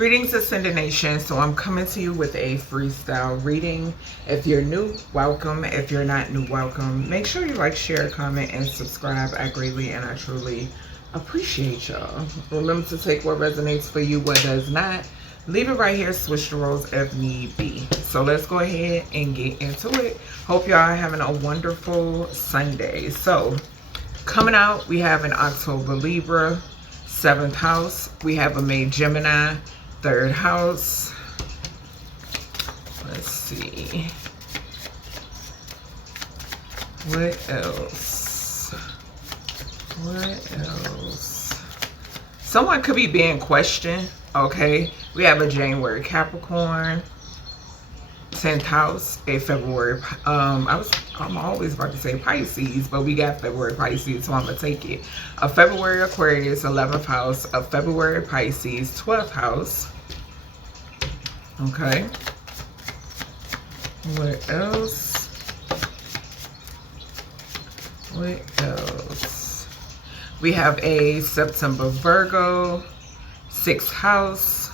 Greetings, Ascended Nation. So I'm coming to you with a freestyle reading. If you're new, welcome. If you're not new, welcome. Make sure you like, share, comment, and subscribe. I greatly and I truly appreciate y'all. Remember to take what resonates for you, what does not. Leave it right here, switch the roles if need be. So let's go ahead and get into it. Hope y'all are having a wonderful Sunday. So coming out, we have an October Libra, 7th house. We have a May Gemini, 3rd house. Let's see. What else? What else? Someone could be being questioned. Okay. We have a January Capricorn, 10th house, a February. I'm always about to say Pisces, but we got February Pisces, so I'm gonna take it. A February Aquarius, 11th house. A February Pisces, 12th house. Okay. What else? What else? We have a September Virgo, 6th house.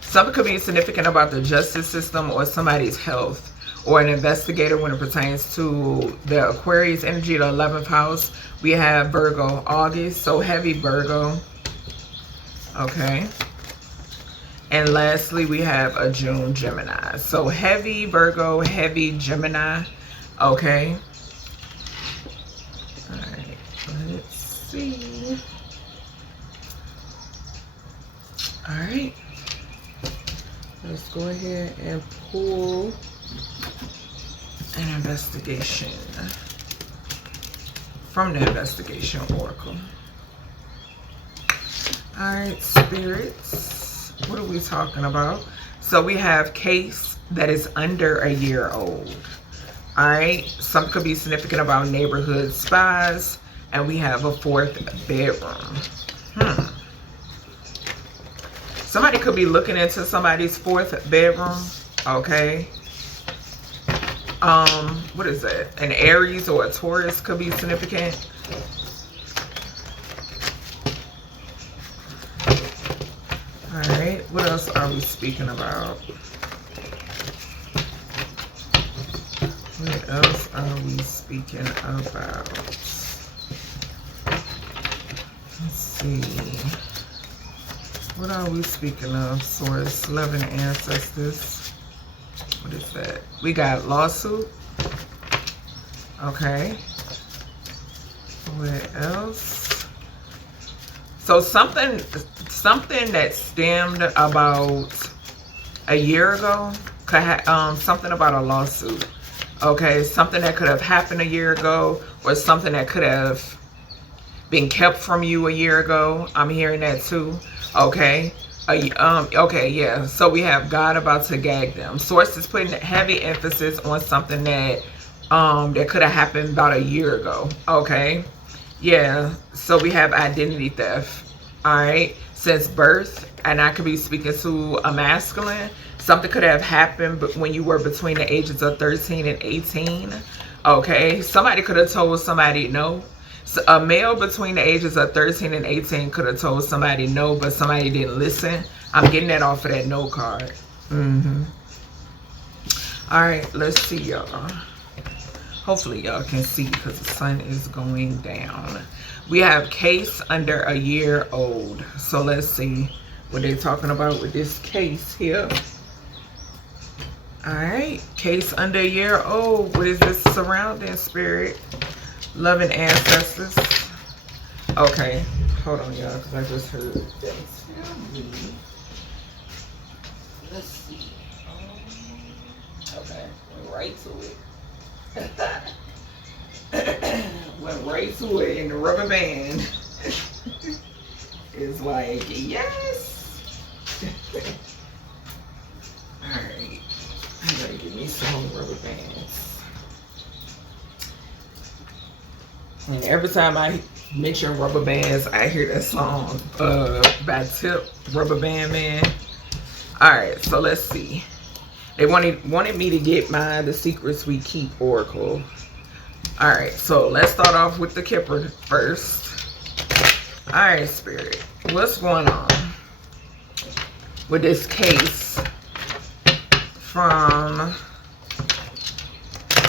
Something could be significant about the justice system or somebody's health, or an investigator when it pertains to the Aquarius energy, the 11th house. We have Virgo, August, so heavy Virgo. Okay. And lastly, we have a June Gemini. So heavy Virgo, heavy Gemini. Okay. All right. Let's see. All right. Let's go ahead and pull an investigation from the investigation oracle. All right, spirits, what are we talking about? So we have case that is under a year old. All right, some could be significant about neighborhood spies, and we have a 4th bedroom. Somebody could be looking into somebody's 4th bedroom. Okay. What is that? An Aries or a Taurus could be significant. All right. What else are we speaking about? What else are we speaking about? Let's see. What are we speaking of? Source, loving ancestors. What is that? We got lawsuit. Okay. What else? So something that stemmed about a year ago. Something about a lawsuit. Okay. Something that could have happened a year ago, or something that could have been kept from you a year ago. I'm hearing that too. Okay. Okay, yeah. So we have God about to gag them. Source is putting heavy emphasis on something that that could have happened about a year ago. Okay. Yeah. So we have identity theft. All right. Since birth, and I could be speaking to a masculine. Something could have happened when you were between the ages of 13 and 18. Okay. Somebody could have told somebody no. So a male between the ages of 13 and 18 could have told somebody no, but somebody didn't listen. I'm getting that off of that no card. All right, let's see, y'all. Hopefully y'all can see because the sun is going down. We have case under a year old. So let's see what they're talking about with this case here. All right, case under a year old. What is this surrounding, spirit? Loving ancestors. Okay, hold on, y'all, because I just heard them tell me. Let's see. Okay, went right to it. Went right to it, and the rubber band is like, yes. All right, I gotta give me some rubber bands. And every time I mention rubber bands, I hear that song by Tip, Rubber Band Man. All right, so let's see. They wanted me to get the secrets we keep oracle. All right, so let's start off with the Kipper first. All right, Spirit, what's going on? with this case from,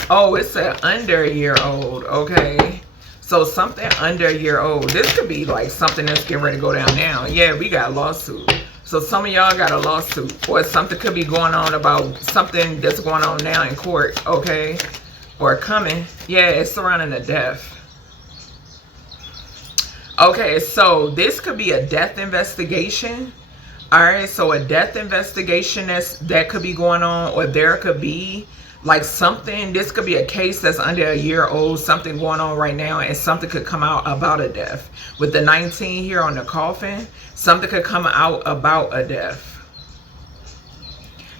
oh, it's an under a year old. Okay. So something under a year old. This could be like something that's getting ready to go down now. Yeah, we got a lawsuit. So some of y'all got a lawsuit, or something could be going on about something that's going on now in court. Okay. Or coming. Yeah, it's surrounding a death. Okay, so this could be a death investigation. All right, so a death investigation that could be going on, or there could be like something. This could be a case that's under a year old, something going on right now, and something could come out about a death. With the 19 here on the coffin, something could come out about a death.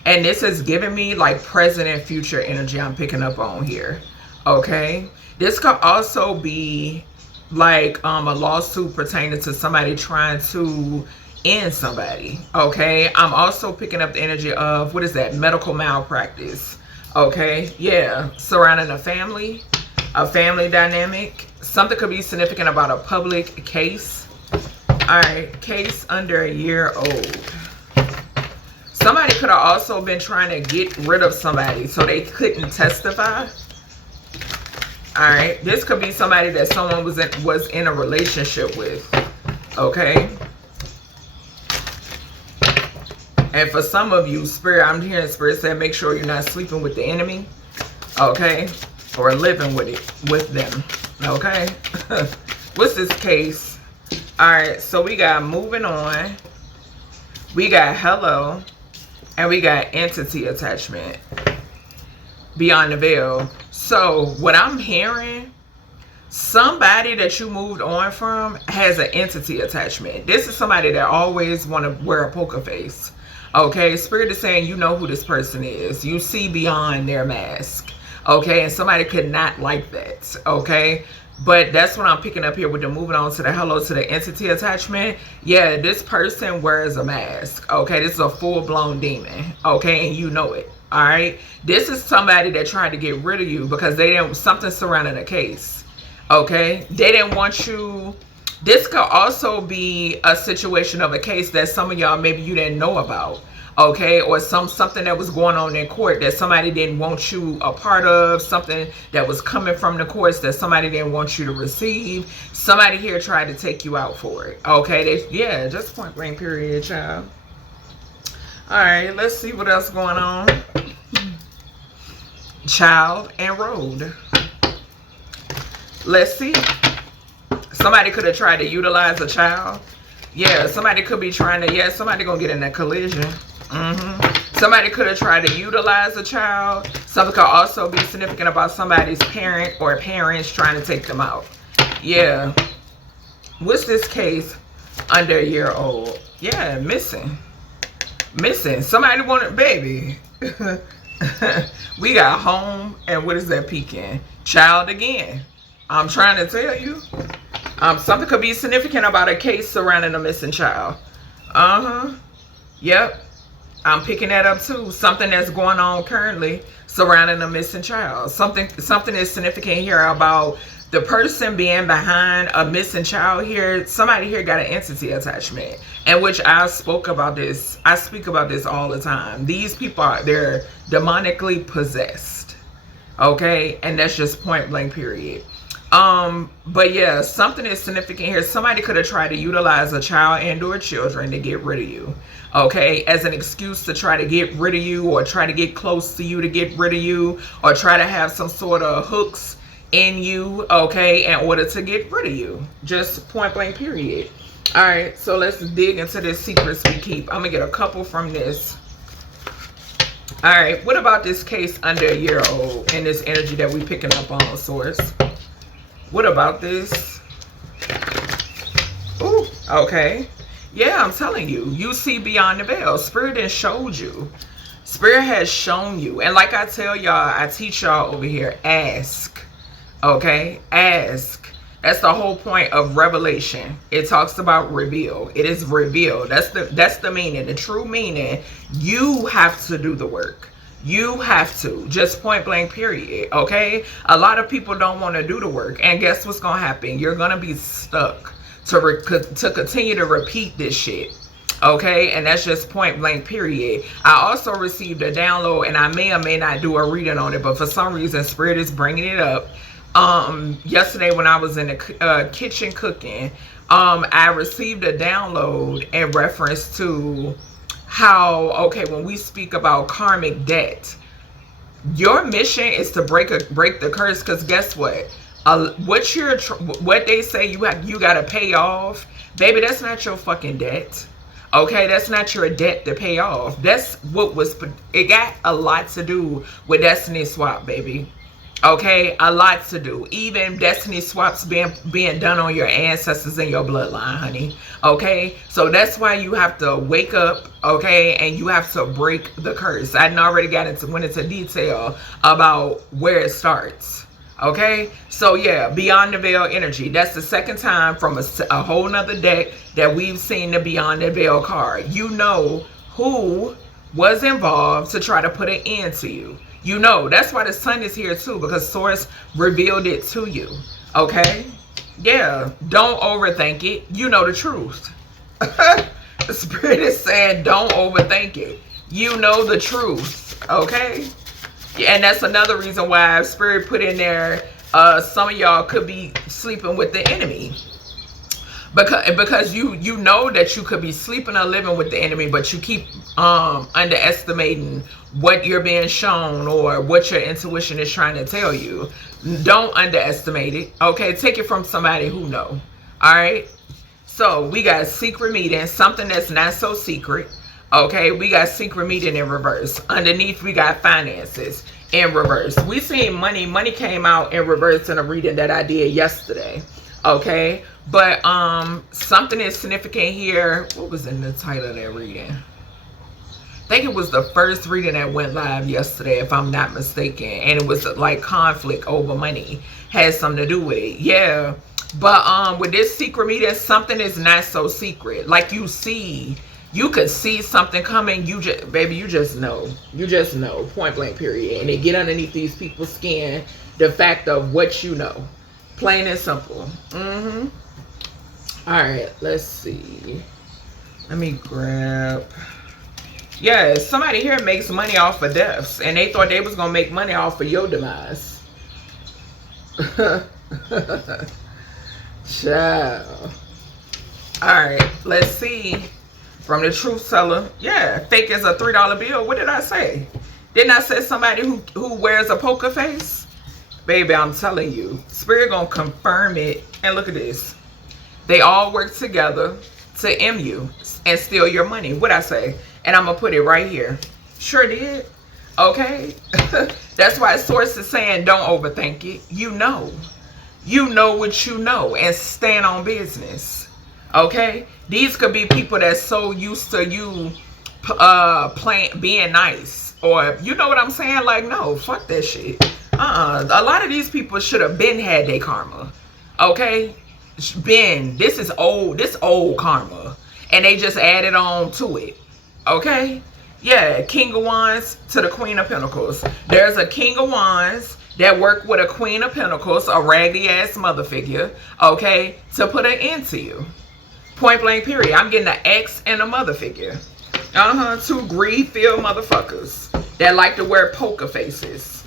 And this is giving me like present and future energy I'm picking up on here. Okay, this could also be like a lawsuit pertaining to somebody trying to end somebody. Okay, I'm also picking up the energy of, what is that, medical malpractice. Okay, yeah, surrounding a family dynamic. Something could be significant about a public case. All right, case under a year old. Somebody could have also been trying to get rid of somebody so they couldn't testify. All right, this could be somebody that someone was in a relationship with. Okay. And for some of you, Spirit, I'm hearing Spirit say, make sure you're not sleeping with the enemy. Okay. Or living with them. Okay. What's this case? All right. So we got moving on. We got hello. And we got entity attachment. Beyond the veil. So what I'm hearing, somebody that you moved on from has an entity attachment. This is somebody that always want to wear a poker face. Okay, Spirit is saying you know who this person is. You see beyond their mask. Okay, and somebody could not like that. Okay, but that's what I'm picking up here with the moving on to the hello to the entity attachment. Yeah, this person wears a mask. Okay, this is a full-blown demon. Okay, and you know it. All right, this is somebody that tried to get rid of you because they didn't, something surrounding a case. Okay, they didn't want you. This could also be a situation of a case that some of y'all, maybe you didn't know about. Okay, or something that was going on in court that somebody didn't want you a part of, something that was coming from the courts that somebody didn't want you to receive. Somebody here tried to take you out for it. Okay, yeah, just point blank period, child. All right, let's see what else going on. Child and road. Let's see. Somebody could have tried to utilize a child. Yeah, somebody could be trying to, yeah, somebody gonna get in that collision. Somebody could have tried to utilize a child. Something could also be significant about somebody's parent or parents trying to take them out. Yeah. What's this case? Under a year old. Yeah, missing. Missing. Somebody wanted baby. We got home and what is that peeking? Child again. I'm trying to tell you. Something could be significant about a case surrounding a missing child. Yep. I'm picking that up too. Something that's going on currently surrounding a missing child. Something is significant here about the person being behind a missing child here. Somebody here got an entity attachment. And which I spoke about this. I speak about this all the time. These people they're demonically possessed. Okay? And that's just point blank period. But yeah, something is significant here. Somebody could have tried to utilize a child and or children to get rid of you. Okay, as an excuse to try to get rid of you, or try to get close to you to get rid of you, or try to have some sort of hooks in you, okay, in order to get rid of you. Just point blank period. All right, so let's dig into this secrets we keep. I'm gonna get a couple from this. All right, what about this case under a year old and this energy that we picking up on, source? What about this? Ooh, okay. Yeah, I'm telling you. You see beyond the veil. Spirit has showed you. Spirit has shown you. And like I tell y'all, I teach y'all over here, ask. Okay? Ask. That's the whole point of revelation. It talks about reveal. It is revealed. That's the meaning. The true meaning. You have to do the work. You have to. Just point blank period. Okay? A lot of people don't want to do the work. And guess what's going to happen? You're going to be stuck to continue to repeat this shit. Okay, and that's just point blank period. I also received a download, and I may or may not do a reading on it, but for some reason Spirit is bringing it up. Yesterday when I was in the kitchen cooking, I received a download in reference to how, okay, when we speak about karmic debt, your mission is to break the curse, because guess what? What they say you got to pay off, baby, that's not your fucking debt. Okay, that's not your debt to pay off. That's what it got a lot to do with Destiny Swap, baby. Okay, a lot to do. Even Destiny Swaps being done on your ancestors and your bloodline, honey. Okay, so that's why you have to wake up, okay, and you have to break the curse. I already went into detail about where it starts. Okay, so yeah, Beyond the Veil energy. That's the second time from a whole nother deck that we've seen the Beyond the Veil card. You know who was involved to try to put an end to you. You know, that's why the sun is here too, because Source revealed it to you. Okay, yeah, don't overthink it. You know the truth. The Spirit is saying don't overthink it. You know the truth. Okay. And that's another reason why Spirit put in there, some of y'all could be sleeping with the enemy. Because you know that you could be sleeping or living with the enemy, but you keep underestimating what you're being shown or what your intuition is trying to tell you. Don't underestimate it. Okay, take it from somebody who know. All right. So we got secret meeting, something that's not so secret. Okay, we got secret meeting in reverse. Underneath, we got finances in reverse. We seen money. Money came out in reverse in a reading that I did yesterday. Okay, but something is significant here. What was in the title of that reading? I think it was the first reading that went live yesterday, if I'm not mistaken. And it was like conflict over money. Had something to do with it. Yeah, but with this secret meeting, something is not so secret. Like you could see something coming. You just know. You just know. Point blank period. And they get underneath these people's skin. The fact of what you know. Plain and simple. All right. Let's see. Let me grab. Yeah, somebody here makes money off of deaths. And they thought they was going to make money off of your demise. Ciao. All right. Let's see. From the truth teller. Yeah, fake as a $3 bill. What did I say? Didn't I say somebody who wears a poker face? Baby, I'm telling you. Spirit gonna confirm it. And look at this. They all work together to M you and steal your money. What I say? And I'm gonna put it right here. Sure did. Okay. That's why Source is saying don't overthink it. You know. You know what you know. And stand on business. Okay, these could be people that's so used to you being nice, or you know what I'm saying? Like, no, fuck that shit. A lot of these people should have been had their karma. Okay, this is old karma, and they just added on to it. Okay, yeah, King of Wands to the Queen of Pentacles. There's a King of Wands that work with a Queen of Pentacles, a raggedy ass mother figure. Okay, to put an end to you. Point blank period. I'm getting an ex and a mother figure. Two greed-filled motherfuckers that like to wear poker faces.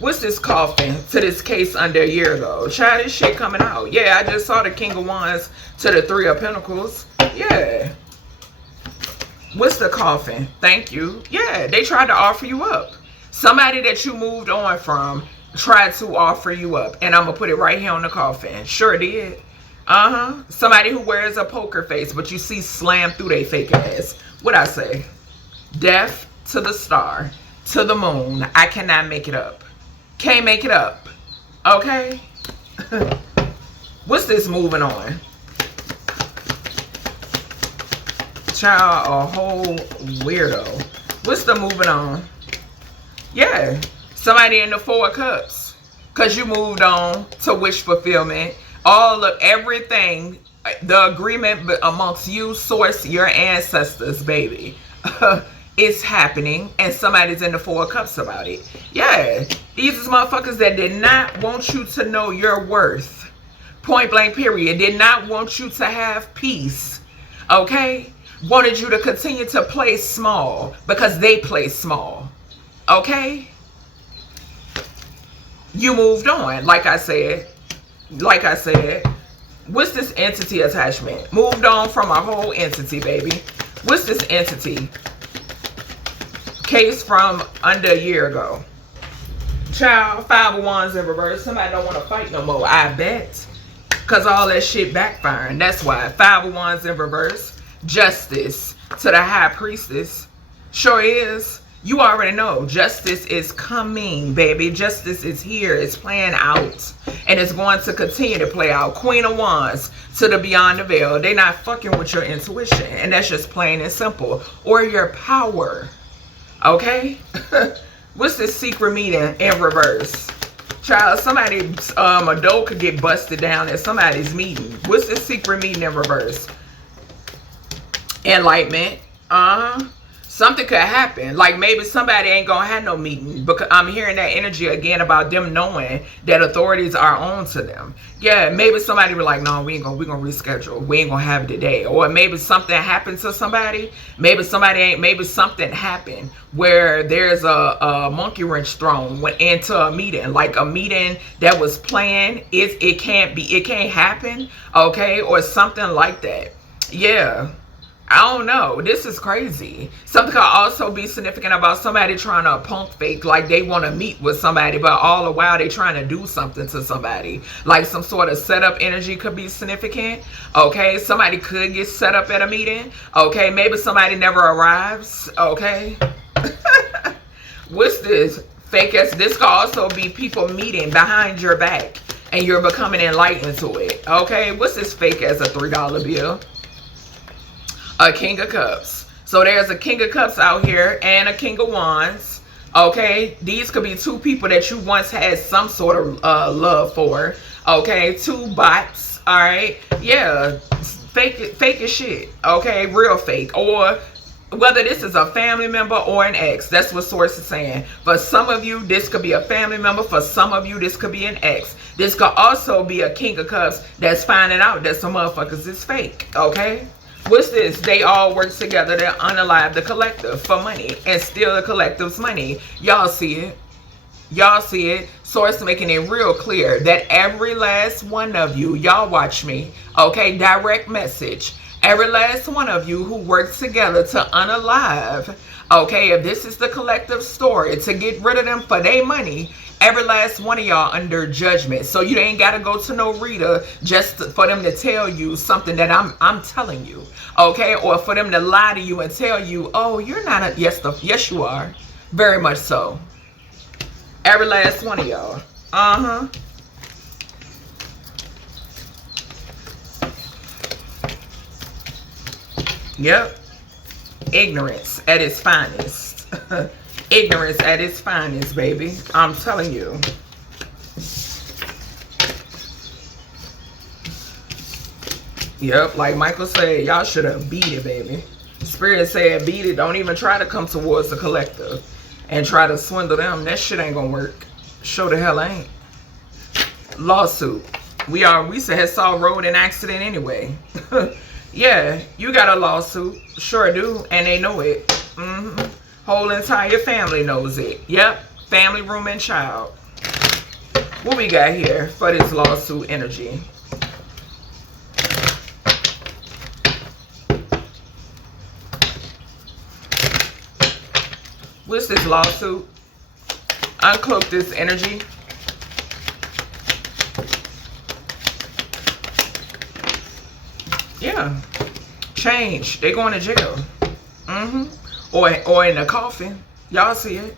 What's this coffin to this case under a year ago? Child, this shit coming out. Yeah, I just saw the King of Wands to the Three of Pentacles. Yeah. What's the coffin? Thank you. Yeah, they tried to offer you up. Somebody that you moved on from tried to offer you up. And I'm going to put it right here on the coffin. Sure did. Somebody who wears a poker face, but you see slam through their fake ass. What I say? Death to the star, to the moon. I cannot make it up. Can't make it up. Okay? What's this moving on? Child, a whole weirdo. What's the moving on? Yeah. Somebody in the Four of Cups. Because you moved on to wish fulfillment. All of everything, the agreement amongst you, Source, your ancestors, baby, it's happening, and somebody's in the Four of Cups about it. Yeah, these is motherfuckers that did not want you to know your worth. Point blank period. Did not want you to have peace. Okay? Wanted you to continue to play small because they play small. Okay? You moved on, like I said. Like I said. What's this entity attachment? Moved on from a whole entity, baby. What's this entity? Case from under a year ago. Child, 5 of Wands in reverse. Somebody don't want to fight no more, I bet. Because all that shit backfiring. That's why. 5 of Wands in reverse. Justice to the High Priestess. Sure is. You already know. Justice is coming, baby. Justice is here. It's playing out. And it's going to continue to play out. Queen of Wands to the Beyond the Veil. They're not fucking with your intuition. And that's just plain and simple. Or your power. Okay? What's this secret meeting in reverse? Child, somebody, a door could get busted down at somebody's meeting. What's this secret meeting in reverse? Enlightenment. Something could happen. Like maybe somebody ain't gonna have no meeting, because I'm hearing that energy again about them knowing that authorities are on to them. Yeah, maybe somebody be like, no, we're gonna reschedule. We ain't gonna have it today. Or maybe something happened to somebody. Maybe something happened where there's a monkey wrench thrown into a meeting, like a meeting that was planned. It can't happen. Okay, or something like that. Yeah. I don't know. This is crazy. Something could also be significant about somebody trying to punk fake, like they want to meet with somebody, but all the while they trying to do something to somebody. Like some sort of setup energy could be significant. Okay, somebody could get set up at a meeting. Okay, maybe somebody never arrives. Okay. What's this? Fake as this could also be people meeting behind your back and you're becoming enlightened to it. Okay, what's this fake as a $3 bill? A King of Cups. So there's a King of Cups out here and a King of Wands. Okay, these could be 2 people that you once had some sort of love for. Okay, 2 bots. All right, yeah, fake as shit. Okay, real fake. Or whether this is a family member or an ex, that's what source is saying. For some of you, this could be a family member. For some of you, this could be an ex. This could also be a King of Cups that's finding out that some motherfuckers is fake. Okay. What's this? They all work together to unalive the collective for money and steal the collective's money. Y'all see it. Y'all see it. Source making it real clear that every last one of you, y'all watch me, okay, direct message. Every last one of you who works together to unalive, okay, if this is the collective story, to get rid of them for their money, every last one of y'all under judgment. So you ain't got to go to no reader just for them to tell you something that I'm telling you. Okay? Or for them to lie to you and tell you, oh, you're not a... Yes, you are. Very much so. Every last one of y'all. Yep. Ignorance at its finest. Ignorance at its finest, baby. I'm telling you. Yep, like Michael said, y'all should have beat it, baby. Spirit said beat it. Don't even try to come towards the collective and try to swindle them. That shit ain't gonna work. Sure the hell ain't. Lawsuit. We saw road an accident anyway. Yeah, you got a lawsuit. Sure do. And they know it. Whole entire family knows it. Yep. Family, room, and child. What we got here for this lawsuit energy? What's this lawsuit? Uncloak this energy. Yeah. Change. They going to jail. Or in a coffin. Y'all see it.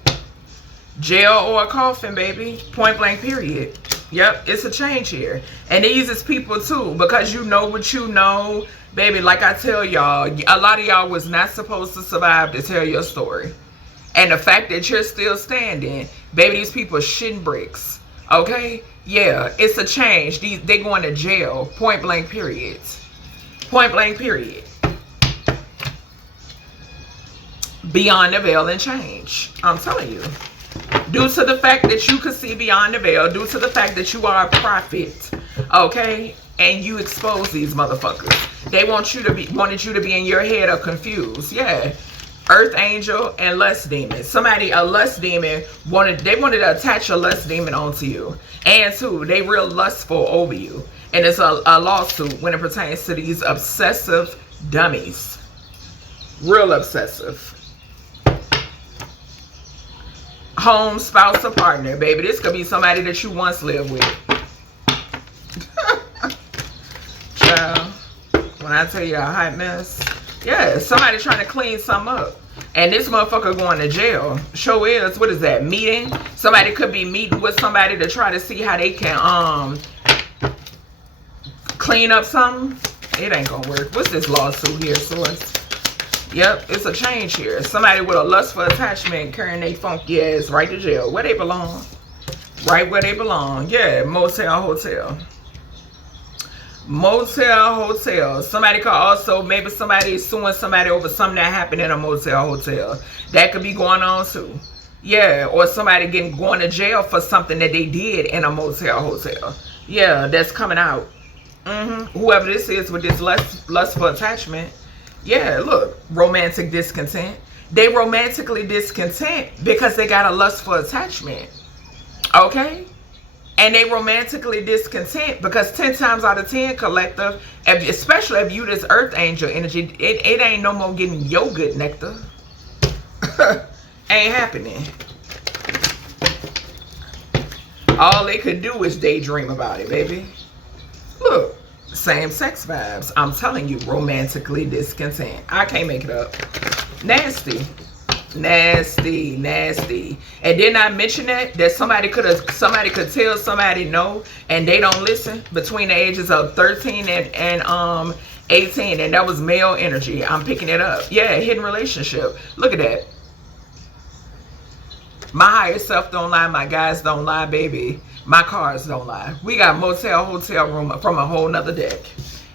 Jail or a coffin, baby. Point blank period. Yep, it's a change here. And these is people too, because you know what you know. Baby, like I tell y'all, a lot of y'all was not supposed to survive to tell your story. And the fact that you're still standing, baby, these people shitting bricks. Okay? Yeah, it's a change. They going to jail. Point blank period. Point blank period. Beyond the veil and change. I'm telling you. Due to the fact that you could see beyond the veil, due to the fact that you are a prophet, okay, and you expose these motherfuckers. They wanted you to be in your head or confused. Yeah. Earth angel and lust demon. A lust demon wanted to attach a lust demon onto you. And two, they real lustful over you. And it's a lawsuit when it pertains to these obsessive dummies. Real obsessive. Home, spouse, or partner, baby. This could be somebody that you once lived with. Child, when I tell you a hot mess. Yeah, somebody trying to clean something up. And this motherfucker going to jail. Show is, what is that, meeting? Somebody could be meeting with somebody to try to see how they can clean up something. It ain't gonna work. What's this lawsuit here, source? Yep, it's a change here. Somebody with a lustful attachment carrying their funky ass right to jail. Where they belong. Right where they belong. Yeah, motel, hotel. Motel, hotel. Somebody could also, maybe somebody is suing somebody over something that happened in a motel, hotel. That could be going on too. Yeah, or somebody going to jail for something that they did in a motel, hotel. Yeah, that's coming out. Whoever this is with this lustful attachment. Yeah, look, romantic discontent. They romantically discontent because they got a lustful attachment. Okay? And they romantically discontent because 10 times out of 10, collective, especially if you this earth angel energy, it ain't no more getting your good nectar. Ain't happening. All they could do is daydream about it, baby. Look, same sex vibes. I'm telling you, romantically discontent. I can't make it up. Nasty. Nasty, nasty. And didn't I mention that somebody could tell somebody no and they don't listen between the ages of 13 and 18, and that was male energy. I'm picking it up. Yeah, hidden relationship. Look at that. My higher self don't lie, my guys don't lie, baby. My cars don't lie. We got motel, hotel room from a whole nother deck.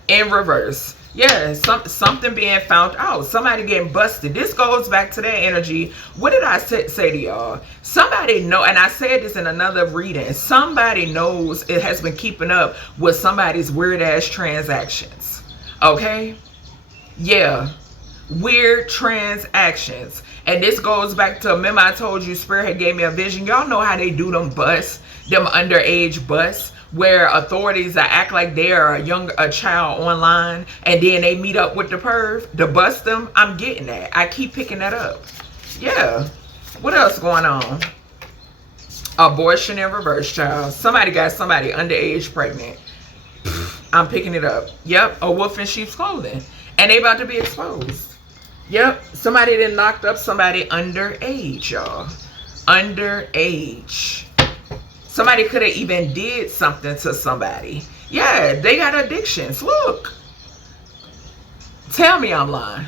In reverse. Yeah, something being found out. Somebody getting busted. This goes back to that energy. What did I say to y'all? Somebody know, and I said this in another reading. Somebody knows it has been keeping up with somebody's weird ass transactions. Okay? Yeah. Weird transactions. And this goes back to, remember I told you Spirit had gave me a vision. Y'all know how they do them busts, them underage busts, where authorities act like they are a child online, and then they meet up with the perv to bust them. I'm getting that. I keep picking that up. Yeah. What else going on? Abortion in reverse, child. Somebody got somebody underage pregnant. I'm picking it up. Yep. A wolf in sheep's clothing. And they about to be exposed. Yep. Somebody done knocked up somebody underage, y'all. Underage. Somebody could have even did something to somebody. Yeah, they got addictions. Look. Tell me I'm lying.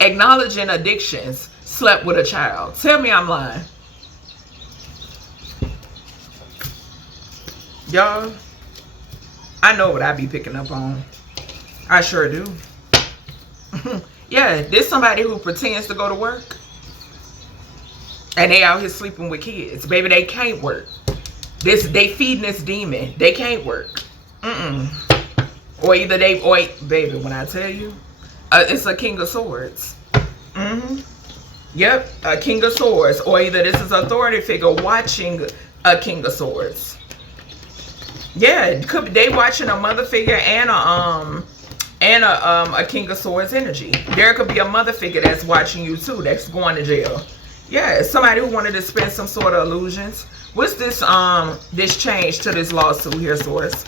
Acknowledging addictions. Slept with a child. Tell me I'm lying. Y'all, I know what I be picking up on. I sure do. Yeah, there's somebody who pretends to go to work. And they out here sleeping with kids. Baby, they can't work. They feeding this demon. They can't work. Or either they, baby, when I tell you, it's a King of Swords. Yep, a King of Swords. Or either this is an authority figure watching a King of Swords. Yeah, it could be they watching a mother figure and a King of Swords energy. There could be a mother figure that's watching you too, that's going to jail. Yeah, somebody who wanted to spend some sort of illusions. What's this this change to this lawsuit here, source?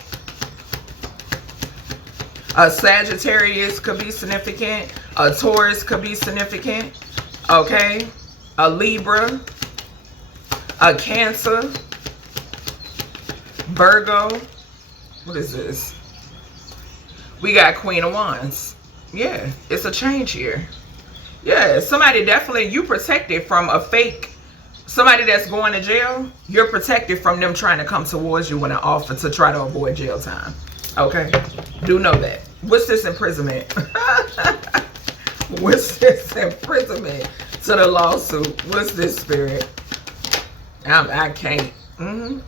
A Sagittarius could be significant. A Taurus could be significant. Okay. A Libra. A Cancer. Virgo. What is this? We got Queen of Wands. Yeah, it's a change here. Yeah, somebody definitely, you protected from a fake, somebody that's going to jail, you're protected from them trying to come towards you with an offer to try to avoid jail time. Okay? Do know that. What's this imprisonment? What's this imprisonment to the lawsuit? What's this, Spirit? I can't.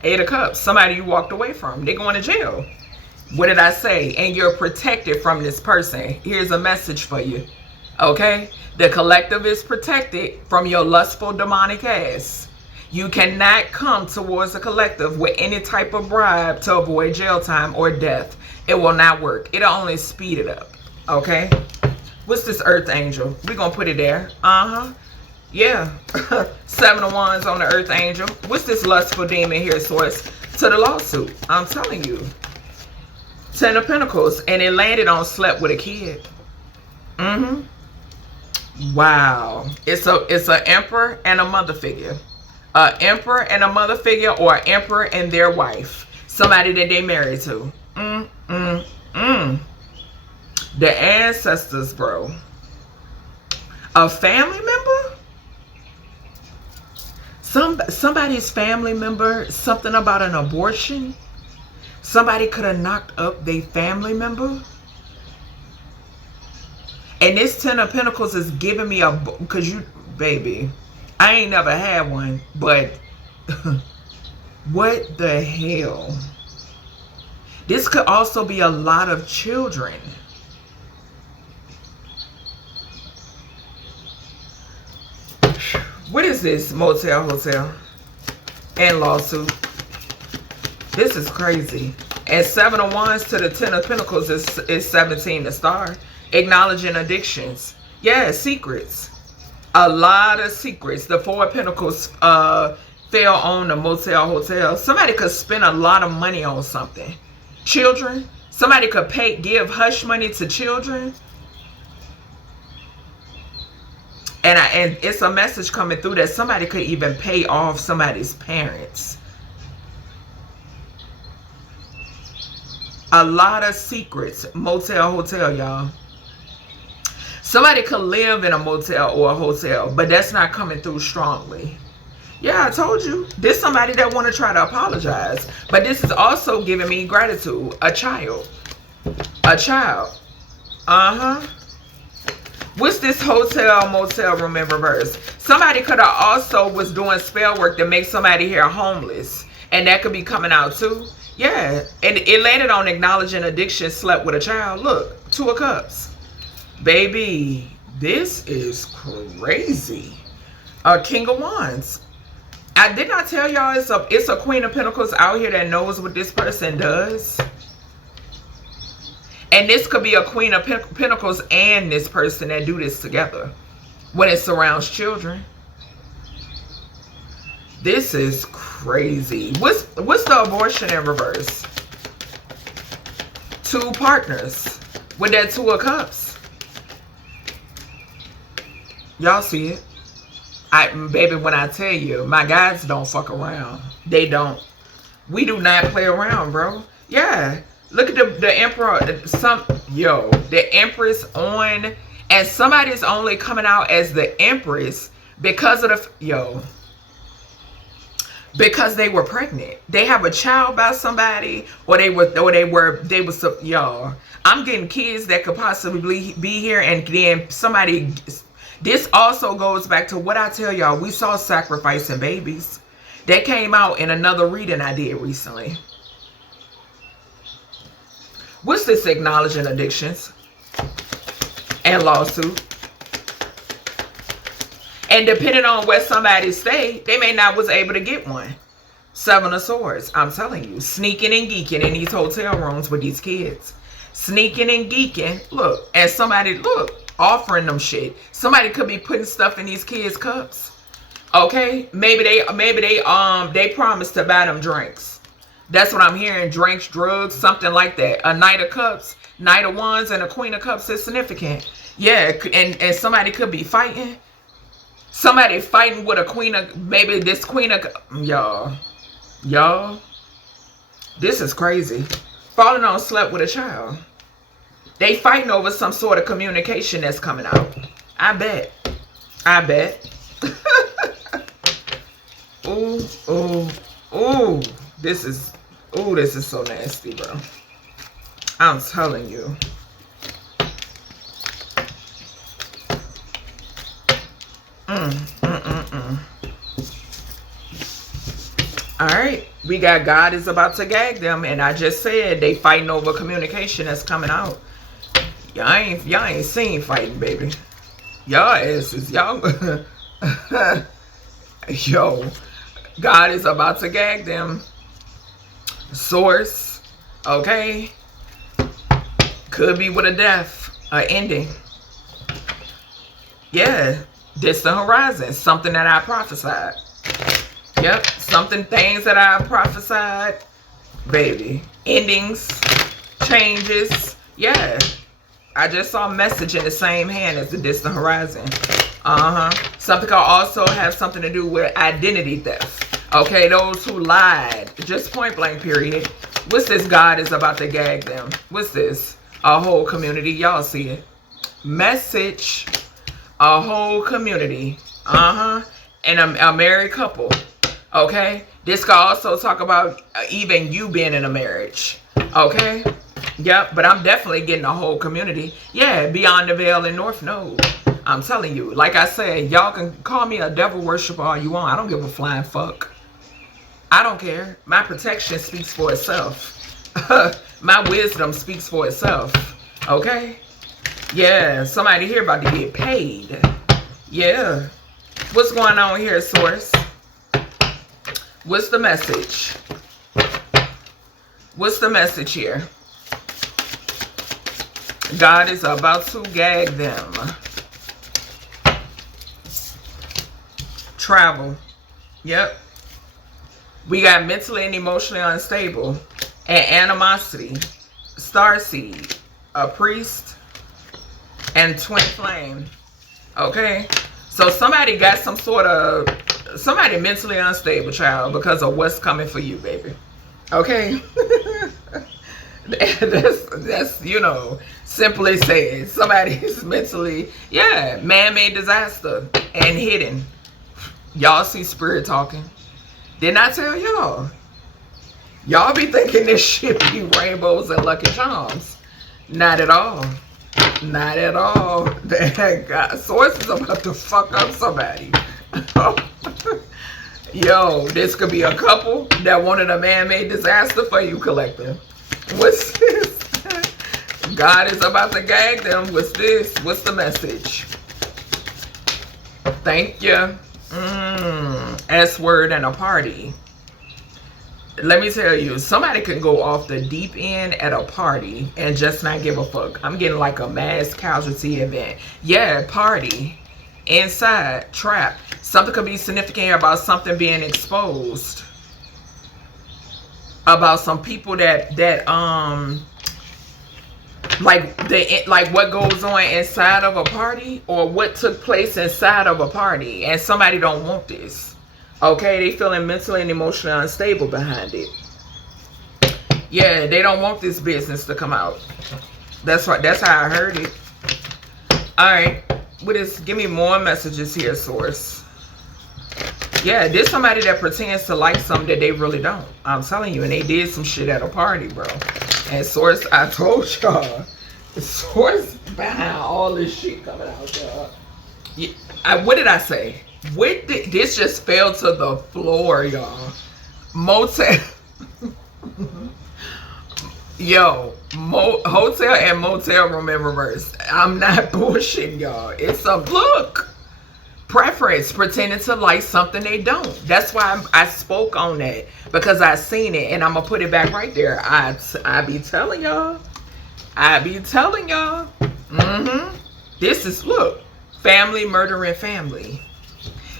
8 of Cups. Somebody you walked away from. They're going to jail. What did I say? And you're protected from this person. Here's a message for you. Okay? The collective is protected from your lustful demonic ass. You cannot come towards the collective with any type of bribe to avoid jail time or death. It will not work. It'll only speed it up. Okay? What's this earth angel? We're going to put it there. Yeah. 7 of Wands on the earth angel. What's this lustful demon here, source? To the lawsuit. I'm telling you. 10 of Pentacles. And it landed on slept with a kid. Wow. It's an emperor and a mother figure. An emperor and a mother figure, or an emperor and their wife. Somebody that they married to. The ancestors, bro. A family member? Somebody's family member, something about an abortion? Somebody could have knocked up their family member? And this 10 of Pentacles is giving me a... Because you... Baby, I ain't never had one, but... What the hell? This could also be a lot of children. What is this? Motel, hotel, and lawsuit. This is crazy. And 7 of Wands to the 10 of Pentacles is 17 the star. Acknowledging addictions. Yeah, secrets. A lot of secrets. The 4 of Pentacles fell on the motel, hotel. Somebody could spend a lot of money on something. Children. Somebody could give hush money to children. And it's a message coming through that somebody could even pay off somebody's parents. A lot of secrets. Motel, hotel, y'all. Somebody could live in a motel or a hotel, but that's not coming through strongly. Yeah, I told you. There's somebody that want to try to apologize. But this is also giving me gratitude. A child. A child. What's this hotel, motel room in reverse? Somebody could have also was doing spell work to make somebody here homeless. And that could be coming out too. Yeah. And it landed on acknowledging addiction, slept with a child. Look, 2 of Cups. Baby, this is crazy. King of Wands. I did not tell y'all it's a Queen of Pentacles out here that knows what this person does. And this could be a Queen of Pentacles and this person that do this together when it surrounds children. This is crazy. What's the abortion in reverse? 2 partners with that 2 of Cups. Y'all see it? Baby, when I tell you, my guys don't fuck around. They don't. We do not play around, bro. Yeah. Look at the emperor. The empress on. And somebody's only coming out as the empress because of because they were pregnant. They have a child by somebody, or y'all. I'm getting kids that could possibly be here, and then somebody. This also goes back to what I tell y'all. We saw sacrificing babies. That came out in another reading I did recently. What's this acknowledging addictions and lawsuit? And depending on where somebody stay, they may not was able to get one. 7 of Swords. I'm telling you, sneaking and geeking in these hotel rooms with these kids. Sneaking and geeking. Look, and somebody, look, offering them shit. Somebody could be putting stuff in these kids' cups. Okay? Maybe they promised to buy them drinks. That's what I'm hearing. Drinks, drugs, something like that. A Knight of Cups, Knight of Wands, and a Queen of Cups is significant. Yeah, and somebody could be fighting. Somebody fighting with a Queen of, maybe this Queen of, y'all, this is crazy. Falling on slept with a child. They fighting over some sort of communication that's coming out. I bet. Ooh. This is so nasty, bro. I'm telling you. All right. We got God is about to gag them, and I just said they fighting over communication that's coming out. Y'all ain't seen fighting, baby. Y'all asses, y'all. Yo, God is about to gag them. Source, okay? Could be with a death, an ending. Yeah, distant horizon, something that I prophesied. Yep, things that I prophesied, baby. Endings, changes, yeah. I just saw a message in the same hand as the distant horizon. Something could also have something to do with identity theft. Okay, those who lied, just point blank period. What's this? God is about to gag them. What's this? A whole community. Y'all see it. Message. A whole community. And a married couple. Okay, this could also talk about even you being in a marriage. Okay, yep, but I'm definitely getting a whole community. Yeah, beyond the veil in North Node. I'm telling you, like I said, y'all can call me a devil worshiper all you want. I don't give a flying fuck. I don't care. My protection speaks for itself. My wisdom speaks for itself. Okay, yeah, somebody here about to get paid. Yeah, what's going on here, Source? What's the message? What's the message here? God is about to gag them. Travel. Yep. We got mentally and emotionally unstable. And animosity. Starseed. A priest. And twin flame. Okay. So somebody got some sort of... Somebody mentally unstable, child, because of what's coming for you, baby. Okay? that's, you know, simply said. Somebody's mentally, yeah, man-made disaster and hidden. Y'all see spirit talking. Didn't I tell y'all? Y'all be thinking this shit be rainbows and lucky charms. Not at all. Not at all. God, Source is about to fuck up somebody. Yo, this could be a couple that wanted a man-made disaster for you, collective. What's this? God is about to gag them. What's this? What's the message? Thank you. S word and a party. Let me tell you, somebody can go off the deep end at a party and just not give a fuck. I'm getting like a mass casualty event. Yeah, party. Inside, trap. Something could be significant about something being exposed. About some people that like what goes on inside of a party, or what took place inside of a party, and somebody don't want this. Okay, they feeling mentally and emotionally unstable behind it. Yeah, they don't want this business to come out. That's right. That's how I heard it. All right. What is? Give me more messages here, Source. Yeah, there's somebody that pretends to like something that they really don't. I'm telling you, and they did some shit at a party, bro. And Source, I told y'all, Source behind all this shit coming out, y'all. Yeah, what did I say? This just fell to the floor, y'all. Motel. Yo, hotel and motel room in reverse. I'm not bullshitting y'all. It's a look. Preference, pretending to like something they don't. That's why I spoke on that, because I seen it, and I'm gonna put it back right there. I be telling y'all. I be telling y'all. This is, look, family murdering family.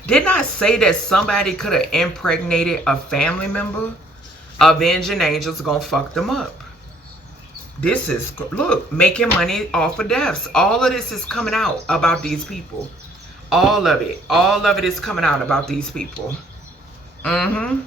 Didn't I say that somebody could have impregnated a family member? Avenging angels gonna fuck them up. This is, look, making money off of deaths. All of this is coming out about these people. All of it is coming out about these people. In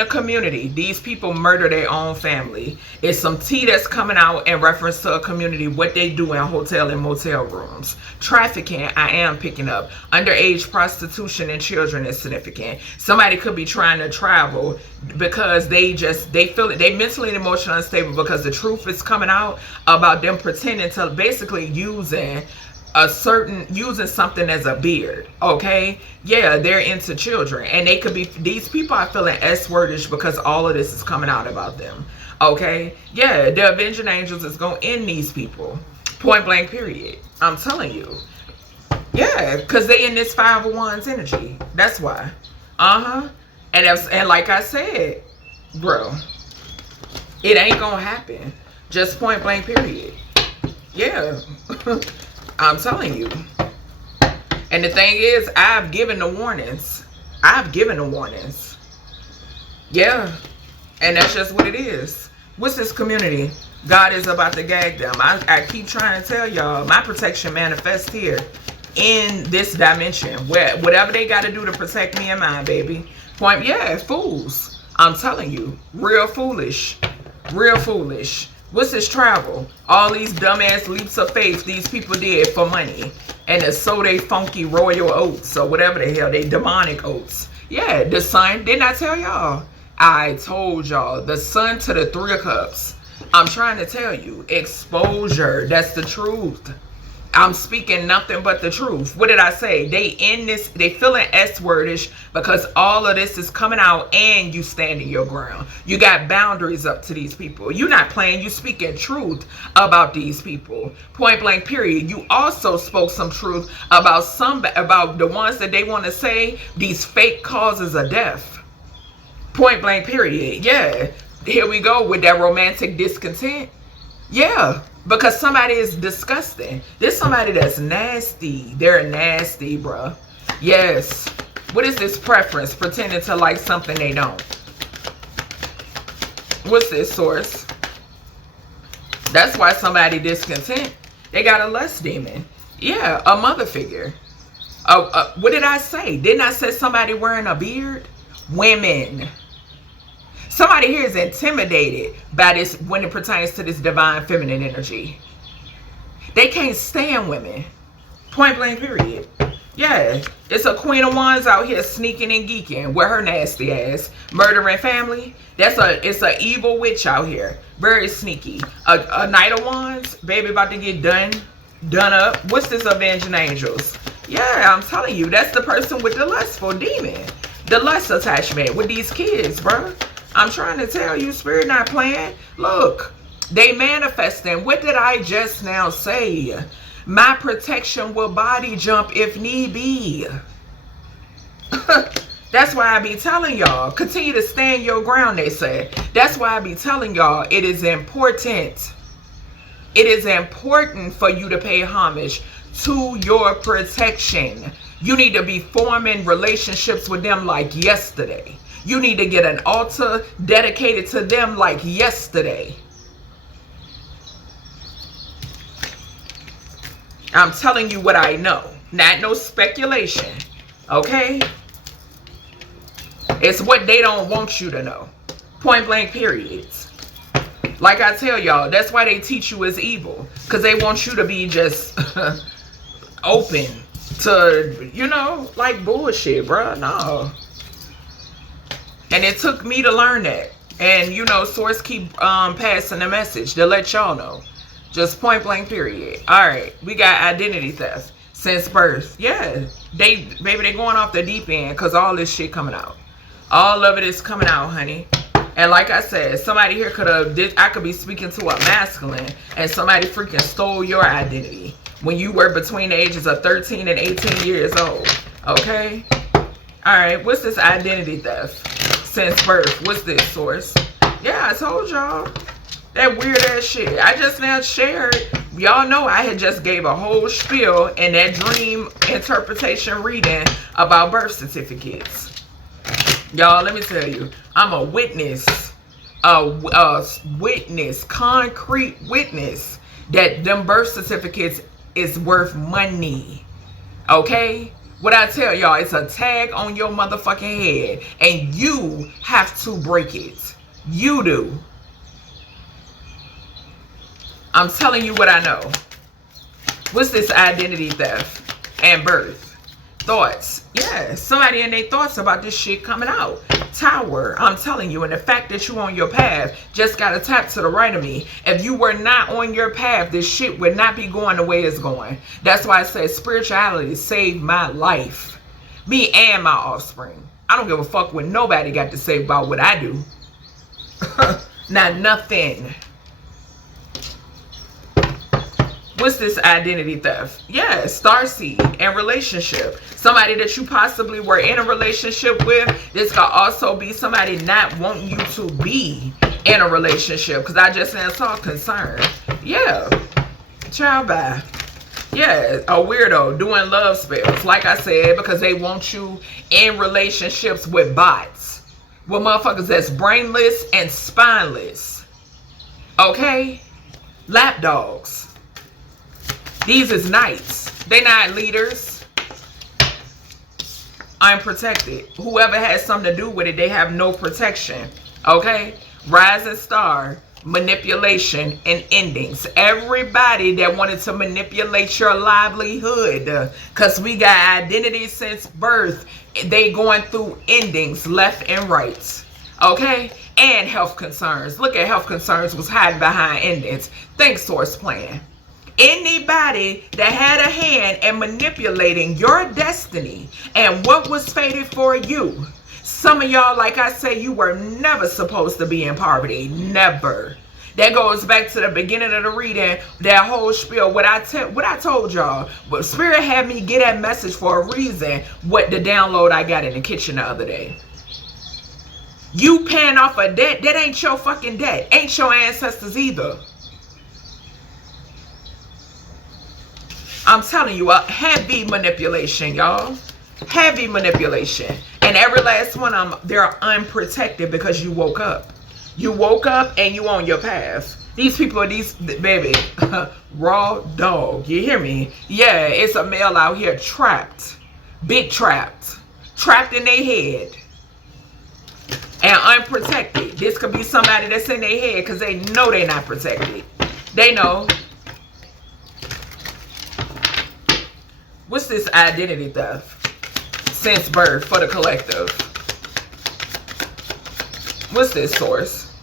a community, these people murder their own family. It's some tea that's coming out in reference to a community, what they do in hotel and motel rooms. Trafficking, I am picking up. Underage prostitution and children is significant. Somebody could be trying to travel because they feel it. They mentally and emotionally unstable because the truth is coming out about them pretending to basically using using something as a beard, okay? Yeah, they're into children, and they could be, these people are feeling S-wordish because all of this is coming out about them, okay? Yeah, the avenging angels is gonna end these people, point blank period. I'm telling you. Yeah, because they in this 5 of Wands energy. That's why. And like I said, bro, it ain't gonna happen. Just point blank period. Yeah. I'm telling you. And the thing is, I've given the warnings. I've given the warnings. Yeah. And that's just what it is. What's this community? God is about to gag them. I keep trying to tell y'all, my protection manifests here in this dimension. Whatever they got to do to protect me and mine, baby. Point, yeah, fools. I'm telling you. Real foolish. Real foolish. What's this travel? All these dumbass leaps of faith these people did for money. And to sow they funky royal oats or whatever the hell, they demonic oats. Yeah, the sun. Didn't I tell y'all? I told y'all. The sun to the 3 of Cups. I'm trying to tell you. Exposure. That's the truth. I'm speaking nothing but the truth. What did I say? They in this, they feeling S-wordish because all of this is coming out and you standing your ground. You got boundaries up to these people. You're not playing, you speaking truth about these people. Point blank period. You also spoke some truth about the ones that they want to say these fake causes of death. Point blank period. Yeah. Here we go with that romantic discontent. Yeah. Because somebody is disgusting. There's somebody that's nasty. They're nasty, bruh. Yes. What is this preference? Pretending to like something they don't. What's this, source? That's why somebody discontent. They got a lust demon. Yeah, a mother figure. What did I say? Didn't I say somebody wearing a beard? Women. Somebody here is intimidated by this when it pertains to this divine feminine energy. They can't stand women. Point blank period. Yeah, it's a Queen of Wands out here sneaking and geeking with her nasty ass. Murdering family. It's a evil witch out here. Very sneaky. A Knight of Wands. Baby about to get done up. What's this avenging angels? Yeah, I'm telling you. That's the person with the lustful demon. The lust attachment with these kids, bro. I'm trying to tell you, spirit not playing. Look, they manifesting. What did I just now say? My protection will body jump if need be. That's why I be telling y'all, continue to stand your ground, they say. That's why I be telling y'all, it is important. It is important for you to pay homage to your protection. You need to be forming relationships with them like yesterday. You need to get an altar dedicated to them like yesterday. I'm telling you what I know. Not no speculation. Okay? It's what they don't want you to know. Point blank periods. Like I tell y'all, that's why they teach you is evil. Because they want you to be just open to, you know, like bullshit, bruh. No. And it took me to learn that. And, you know, source keep passing the message to let y'all know. Just point blank period. All right. We got identity theft since birth. Yeah. They going off the deep end because all this shit coming out. All of it is coming out, honey. And like I said, somebody here I could be speaking to a masculine and somebody freaking stole your identity when you were between the ages of 13 and 18 years old. Okay? All right. What's this identity theft? Since birth. What's this, source? Yeah, I told y'all. That weird ass shit. I just now shared. Y'all know I had just gave a whole spiel in that dream interpretation reading about birth certificates. Y'all, let me tell you. I'm a witness. A witness. Concrete witness. That them birth certificates is worth money. Okay? What I tell y'all, it's a tag on your motherfucking head. And you have to break it. You do. I'm telling you what I know. What's this identity theft and birth? thoughts. Yeah, somebody in their thoughts about this shit coming out. Tower, I'm telling you, and the fact that you on your path just got a tap to the right of me. If you were not on your path, this shit would not be going the way it's going. That's why I said spirituality saved my life. Me and my offspring. I don't give a fuck what nobody got to say about what I do. Not nothing. What's this identity theft? Yeah, starseed and relationship. Somebody that you possibly were in a relationship with. This could also be somebody not wanting you to be in a relationship. Because I just saw concern. Yeah. Child bye. Yeah, a weirdo doing love spells. Like I said, because they want you in relationships with bots. With motherfuckers that's brainless and spineless. Okay? Lapdogs. These is knights. They not leaders. Unprotected. Whoever has something to do with it, they have no protection. Okay? Rising star. Manipulation and endings. Everybody that wanted to manipulate your livelihood. Because we got identity since birth. They going through endings left and right. Okay? And health concerns. Look at health concerns was hiding behind endings. Think source plan. Anybody that had a hand in manipulating your destiny and what was fated for you. Some of y'all, like I say, you were never supposed to be in poverty. Never. That goes back to the beginning of the reading, that whole spiel. What I told y'all. But Spirit had me get that message for a reason. What the download I got in the kitchen the other day. You paying off a debt, that ain't your fucking debt. Ain't your ancestors either. I'm telling you, heavy manipulation, y'all. Heavy manipulation. And every last one of them, they're unprotected because you woke up. You woke up and you on your path. These people are these, baby, raw dog. You hear me? Yeah, it's a male out here trapped. Big trapped. Trapped in their head. And unprotected. This could be somebody that's in their head because they know they're not protected. They know. What's this identity theft? Since birth for the collective. What's this source?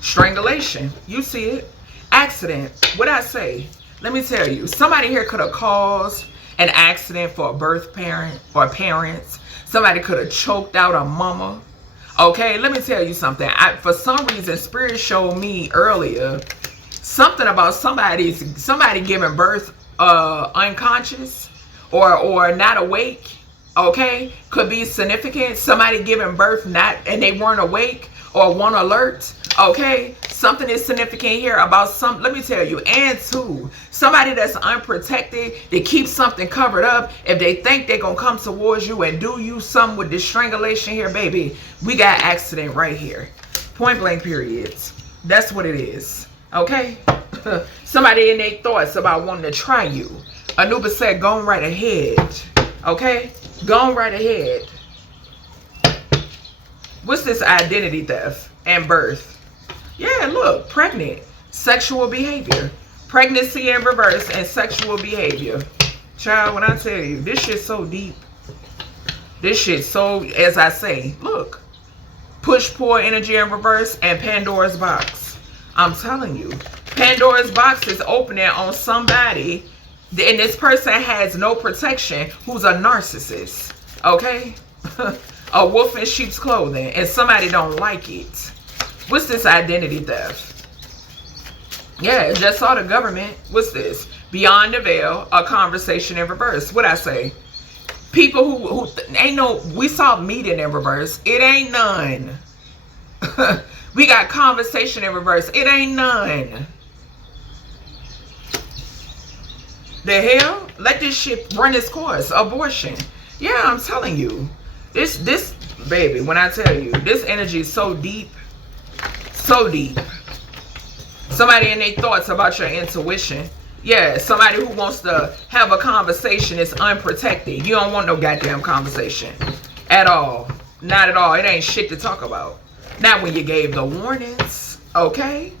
Strangulation. You see it. Accident. What I say? Let me tell you. Somebody here could have caused an accident for a birth parent or parents. Somebody could have choked out a mama. Okay, let me tell you something. For some reason, Spirit showed me earlier something about somebody giving birth unconscious or not awake. Okay, could be significant. Somebody giving birth and they weren't awake or weren't alert. Okay, something is significant here about let me tell you. And two, somebody that's unprotected, they keep something covered up. If they think they're gonna come towards you and do you something with this strangulation here, baby, we got accident right here. Point blank periods. That's what it is. Okay. Somebody in their thoughts about wanting to try you. Anubis said, go right ahead. Okay? Go right ahead. What's this identity theft and birth? Yeah, look, pregnant. Sexual behavior. Pregnancy in reverse and sexual behavior. Child, when I tell you, this shit's so deep. This shit's so, as I say, look. Push-pull energy in reverse and Pandora's box. I'm telling you. Pandora's box is opening on somebody, and this person has no protection, who's a narcissist. Okay? A wolf in sheep's clothing, and somebody don't like it. What's this identity theft? Yeah, just saw the government. What's this? Beyond the veil, a conversation in reverse. What I say? People who ain't no, we saw meeting in reverse. It ain't none. We got conversation in reverse. It ain't none. The hell? Let this shit run its course. Abortion. Yeah, I'm telling you. This, baby, when I tell you, this energy is so deep. So deep. Somebody in their thoughts about your intuition. Yeah, somebody who wants to have a conversation is unprotected. You don't want no goddamn conversation. At all. Not at all. It ain't shit to talk about. Not when you gave the warnings. Okay?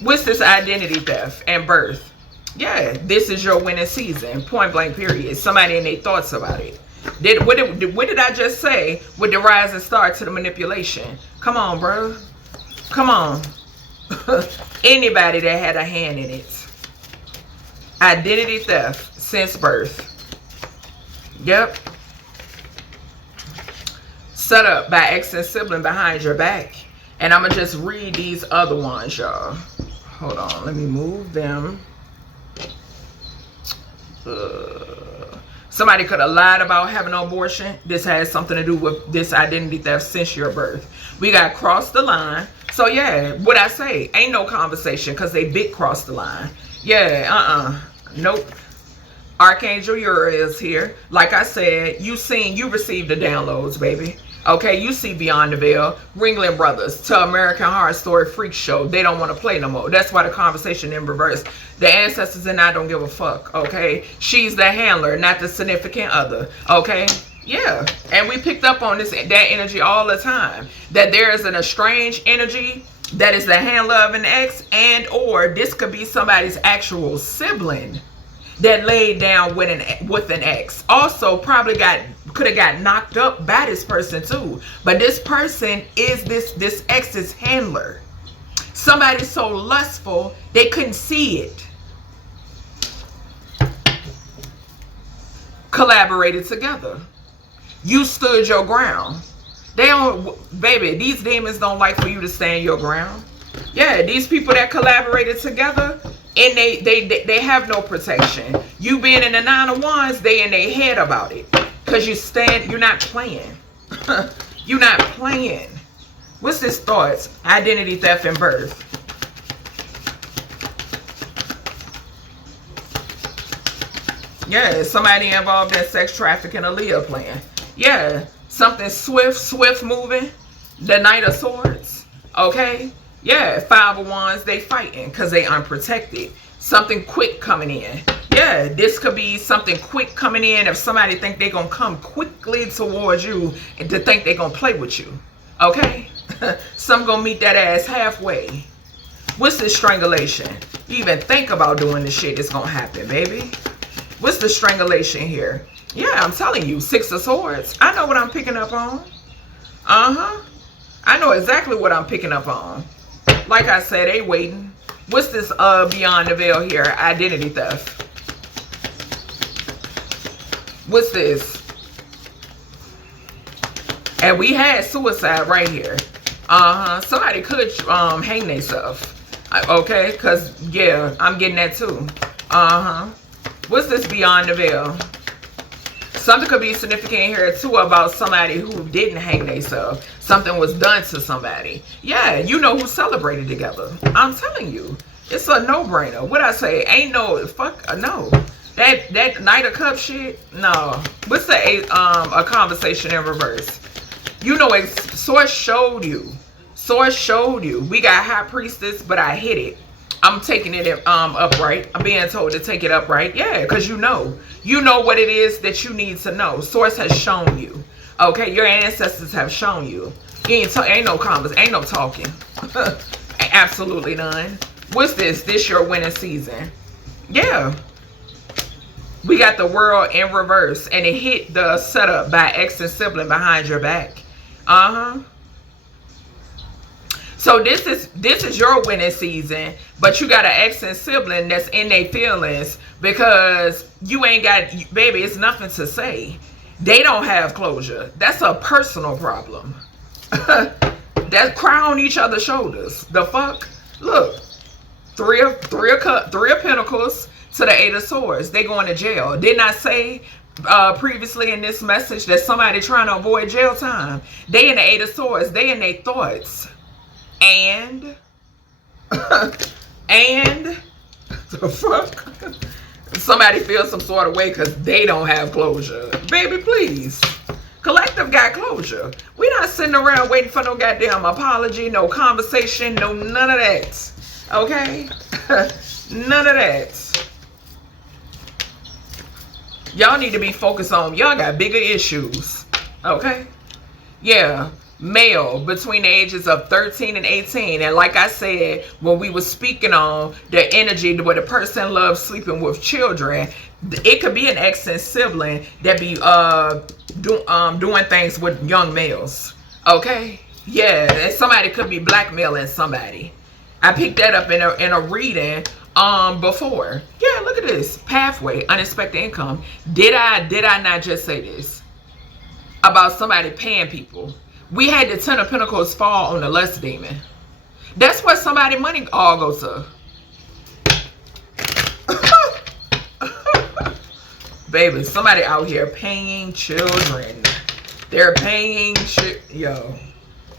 What's this identity theft and birth? Yeah, this is your winning season. Point blank period. Somebody in their thoughts about it. What did I just say with the rising star to the manipulation? Come on, bro. Come on. Anybody that had a hand in it. Identity theft since birth. Yep. Set up by ex and sibling behind your back. And I'm going to just read these other ones, y'all. Hold on. Let me move them. Somebody could have lied about having an abortion. This has something to do with this identity theft since your birth. We got crossed the line. So, yeah, what I say, ain't no conversation because they big crossed the line. Yeah, nope. Archangel Uriel is here. Like I said, you received the downloads, baby. Okay, you see Beyond the Veil, Ringling Brothers, to American Horror Story Freak Show. They don't want to play no more. That's why the conversation in reverse. The ancestors and I don't give a fuck, okay? She's the handler, not the significant other, okay? Yeah, and we picked up on that energy all the time. That there is an estranged energy that is the handler of an ex, and or this could be somebody's actual sibling that laid down with an ex. Also probably could have got knocked up by this person too. But this person is this ex's handler. Somebody so lustful they couldn't see it. Collaborated together. You stood your ground. They don't, baby, these demons don't like for you to stand your ground. Yeah, these people that collaborated together, and they have no protection. You being in the 9 of Wands, they in their head about it. Because you're not playing. You're not playing. What's this thoughts? Identity theft and birth. Yeah, somebody involved in sex trafficking or Leah playing. Yeah, something swift moving. The Knight of Swords. Okay? Yeah, 5 of Wands, they fighting because they unprotected. Something quick coming in. Yeah, this could be something quick coming in if somebody think they're going to come quickly towards you and to think they're going to play with you. Okay? Some going to meet that ass halfway. What's this strangulation? You even think about doing this shit, it's going to happen, baby. What's the strangulation here? Yeah, I'm telling you, 6 of Swords. I know what I'm picking up on. I know exactly what I'm picking up on. Like I said, they waiting. What's this Beyond the Veil here? Identity theft. What's this? And we had suicide right here. Somebody could hang themselves. Okay, because, yeah, I'm getting that too. What's this Beyond the Veil? Something could be significant here too about somebody who didn't hang themselves. Something was done to somebody. Yeah, you know who celebrated together. I'm telling you. It's a no-brainer. What I say? Ain't no, fuck, no. That Knight of Cups shit? No. What's the a conversation in reverse? You know, Source showed you. Source showed you. We got High Priestess, but I hit it. I'm taking it upright. I'm being told to take it upright. Yeah, because you know. You know what it is that you need to know. Source has shown you. Okay, your ancestors have shown you. Ain't no convers, ain't no talking. Absolutely none. What's this? This your winning season. Yeah. We got the World in reverse. And it hit the setup by ex and sibling behind your back. So this is your winning season, but you got an ex and sibling that's in their feelings because you ain't got, baby, it's nothing to say. They don't have closure. That's a personal problem. That cry on each other's shoulders. The fuck? Look, three of Pentacles to the 8 of Swords. They going to jail. Didn't I say previously in this message that somebody trying to avoid jail time? They in the 8 of Swords. They in their thoughts. And the fuck? Somebody feels some sort of way because they don't have closure. Baby, please. Collective got closure. We not sitting around waiting for no goddamn apology, no conversation, no none of that. Okay? None of that. Y'all need to be focused on, y'all got bigger issues. Okay? Yeah. male between the ages of 13 and 18. And like I said, when we were speaking on the energy where the person loves sleeping with children, it could be an extant sibling that be doing things with young males. Okay? Yeah, and somebody could be blackmailing somebody. I picked that up in a reading before. Yeah, look at this. Pathway, unexpected income. Did I not just say this about somebody paying people? We had the 10 of Pentacles fall on the lust demon. That's what somebody money all goes to. Baby, somebody out here paying children. They're paying yo.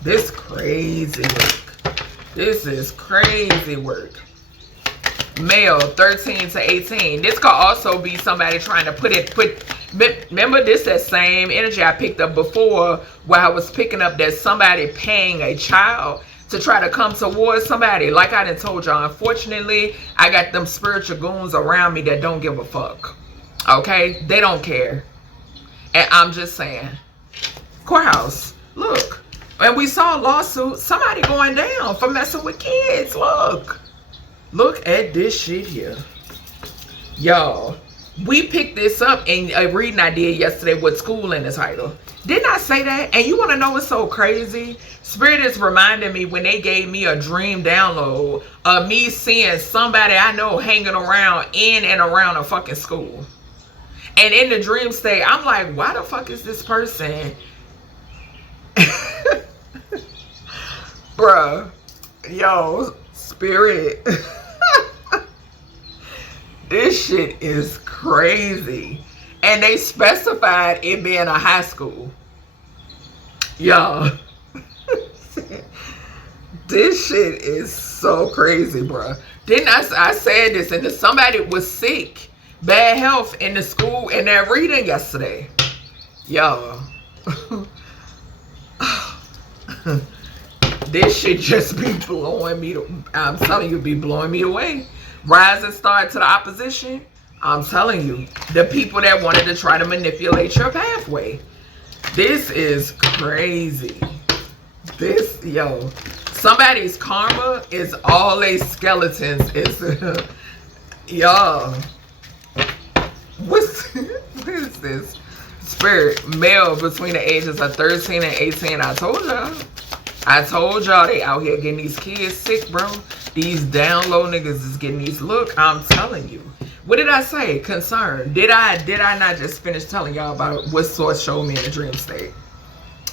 This crazy work. This is crazy work. Male 13 to 18. This could also be somebody trying to remember this, that same energy I picked up before, where I was picking up that somebody paying a child to try to come towards somebody. Like I done told y'all, unfortunately, I got them spiritual goons around me that don't give a fuck. Okay? They don't care. And I'm just saying. Courthouse. Look. And we saw a lawsuit. Somebody going down for messing with kids. Look. Look at this shit here. Y'all. We picked this up in a reading I did yesterday with school in the title. Didn't I say that? And you want to know what's so crazy? Spirit is reminding me when they gave me a dream download of me seeing somebody I know hanging around in and around a fucking school. And in the dream state, I'm like, why the fuck is this person? Bruh. Yo, Spirit. This shit is crazy. And they specified it being a high school. Y'all. This shit is so crazy, bruh. Didn't I said this, and somebody was sick. Bad health in the school in that reading yesterday. Y'all. This shit just be blowing me. I'm telling you, be blowing me away. Rising star to the opposition. I'm telling you, the people that wanted to try to manipulate your pathway. This is crazy. This, yo, somebody's karma is always skeletons. It's, y'all. What is this? Spirit, male between the ages of 13 and 18. I told y'all they out here getting these kids sick, bro. These down low niggas is getting these. Look, I'm telling you. What did I say? Concern. Did I not just finish telling y'all about what source showed me in the dream state?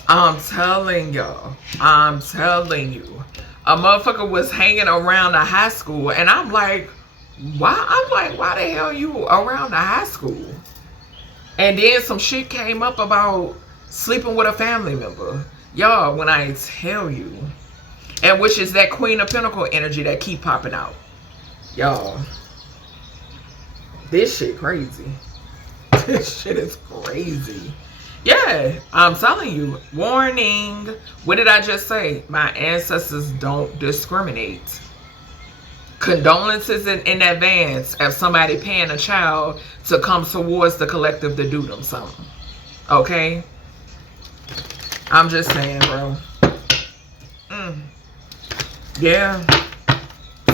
I'm telling y'all. I'm telling you. A motherfucker was hanging around a high school, and I'm like, why? I'm like, why the hell you around a high school? And then some shit came up about sleeping with a family member. Y'all, when I tell you, and which is that Queen of Pentacles energy that keep popping out. Y'all, this shit crazy. This shit is crazy. Yeah, I'm telling you. Warning. What did I just say? My ancestors don't discriminate. Condolences in advance of somebody paying a child to come towards the collective to do them something. Okay? I'm just saying, bro. Yeah.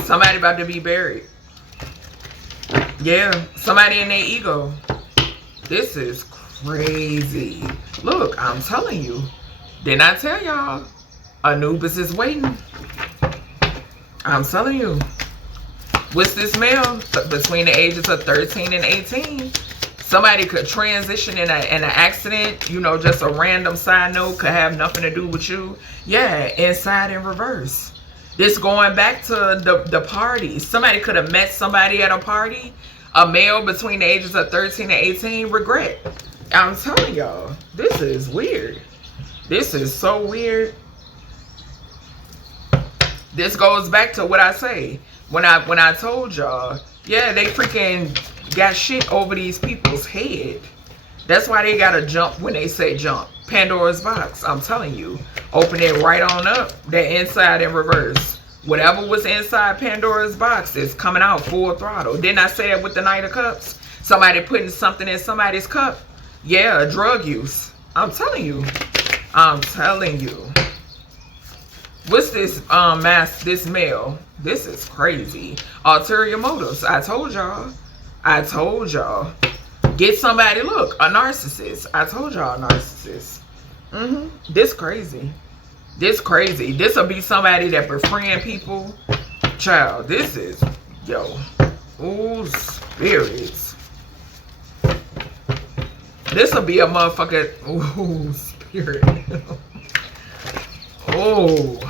Somebody about to be buried. Yeah. Somebody in their ego. This is crazy. Look, I'm telling you. Didn't I tell y'all? Anubis is waiting. I'm telling you. What's this male? Between the ages of 13 and 18. Somebody could transition in an accident, you know, just a random side note, could have nothing to do with you. Yeah, inside and reverse. This going back to the party. Somebody could have met somebody at a party. A male between the ages of 13 and 18, regret. I'm telling y'all, this is weird. This is so weird. This goes back to what I say. When I told y'all, yeah, they freaking got shit over these people's head. That's why they gotta jump when they say jump. Pandora's box, I'm telling you. Open it right on up. That inside and reverse. Whatever was inside Pandora's box is coming out full throttle. Didn't I say that with the Knight of Cups? Somebody putting something in somebody's cup. Yeah, drug use. I'm telling you. I'm telling you. What's this this male? This is crazy. Ulterior motives. I told y'all. I told y'all. Get somebody, look, a narcissist. I told y'all a narcissist. This crazy. This crazy. This will be somebody that befriend people. Child, this is, yo. Ooh, spirits. This will be a motherfucker. Ooh, spirit. Oh.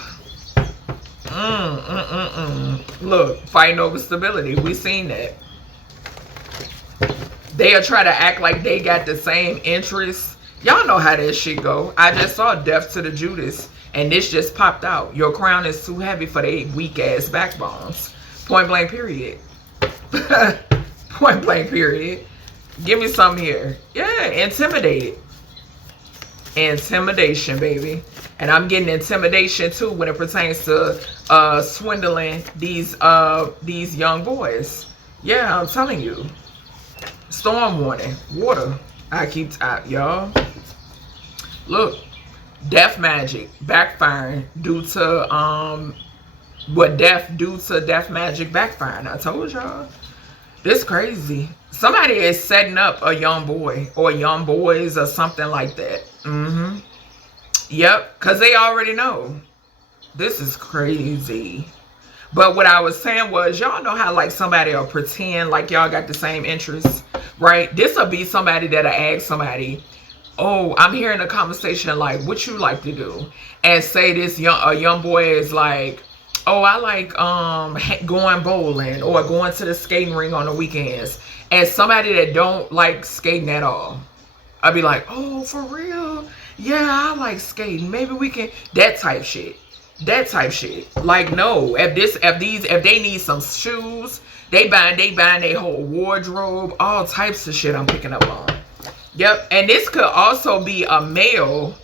Look, fighting over stability. We seen that. They'll try to act like they got the same interests. Y'all know how that shit go. I just saw Death to the Judas, and this just popped out. Your crown is too heavy for they weak ass backbones. Point blank period. Point blank period. Give me some here. Yeah, intimidated. Intimidation, baby. And I'm getting intimidation too when it pertains to swindling these young boys. Yeah, I'm telling you. Storm warning. Water. I keep y'all. Look. Death magic backfiring due to death magic backfiring. I told y'all. This crazy. Somebody is setting up a young boy or young boys or something like that. Yep, because they already know. This is crazy. But what I was saying was, y'all know how like somebody will pretend like y'all got the same interests, right? This will be somebody that'll ask somebody, oh, I'm hearing a conversation like, what you like to do? And say this a young boy is like, oh, I like going bowling or going to the skating ring on the weekends. And somebody that don't like skating at all, I'll be like, oh, for real? Yeah, I like skating. Maybe we can, that type shit. That type shit. Like, no, if they need some shoes, they buying their whole wardrobe, all types of shit I'm picking up on. Yep, and this could also be a male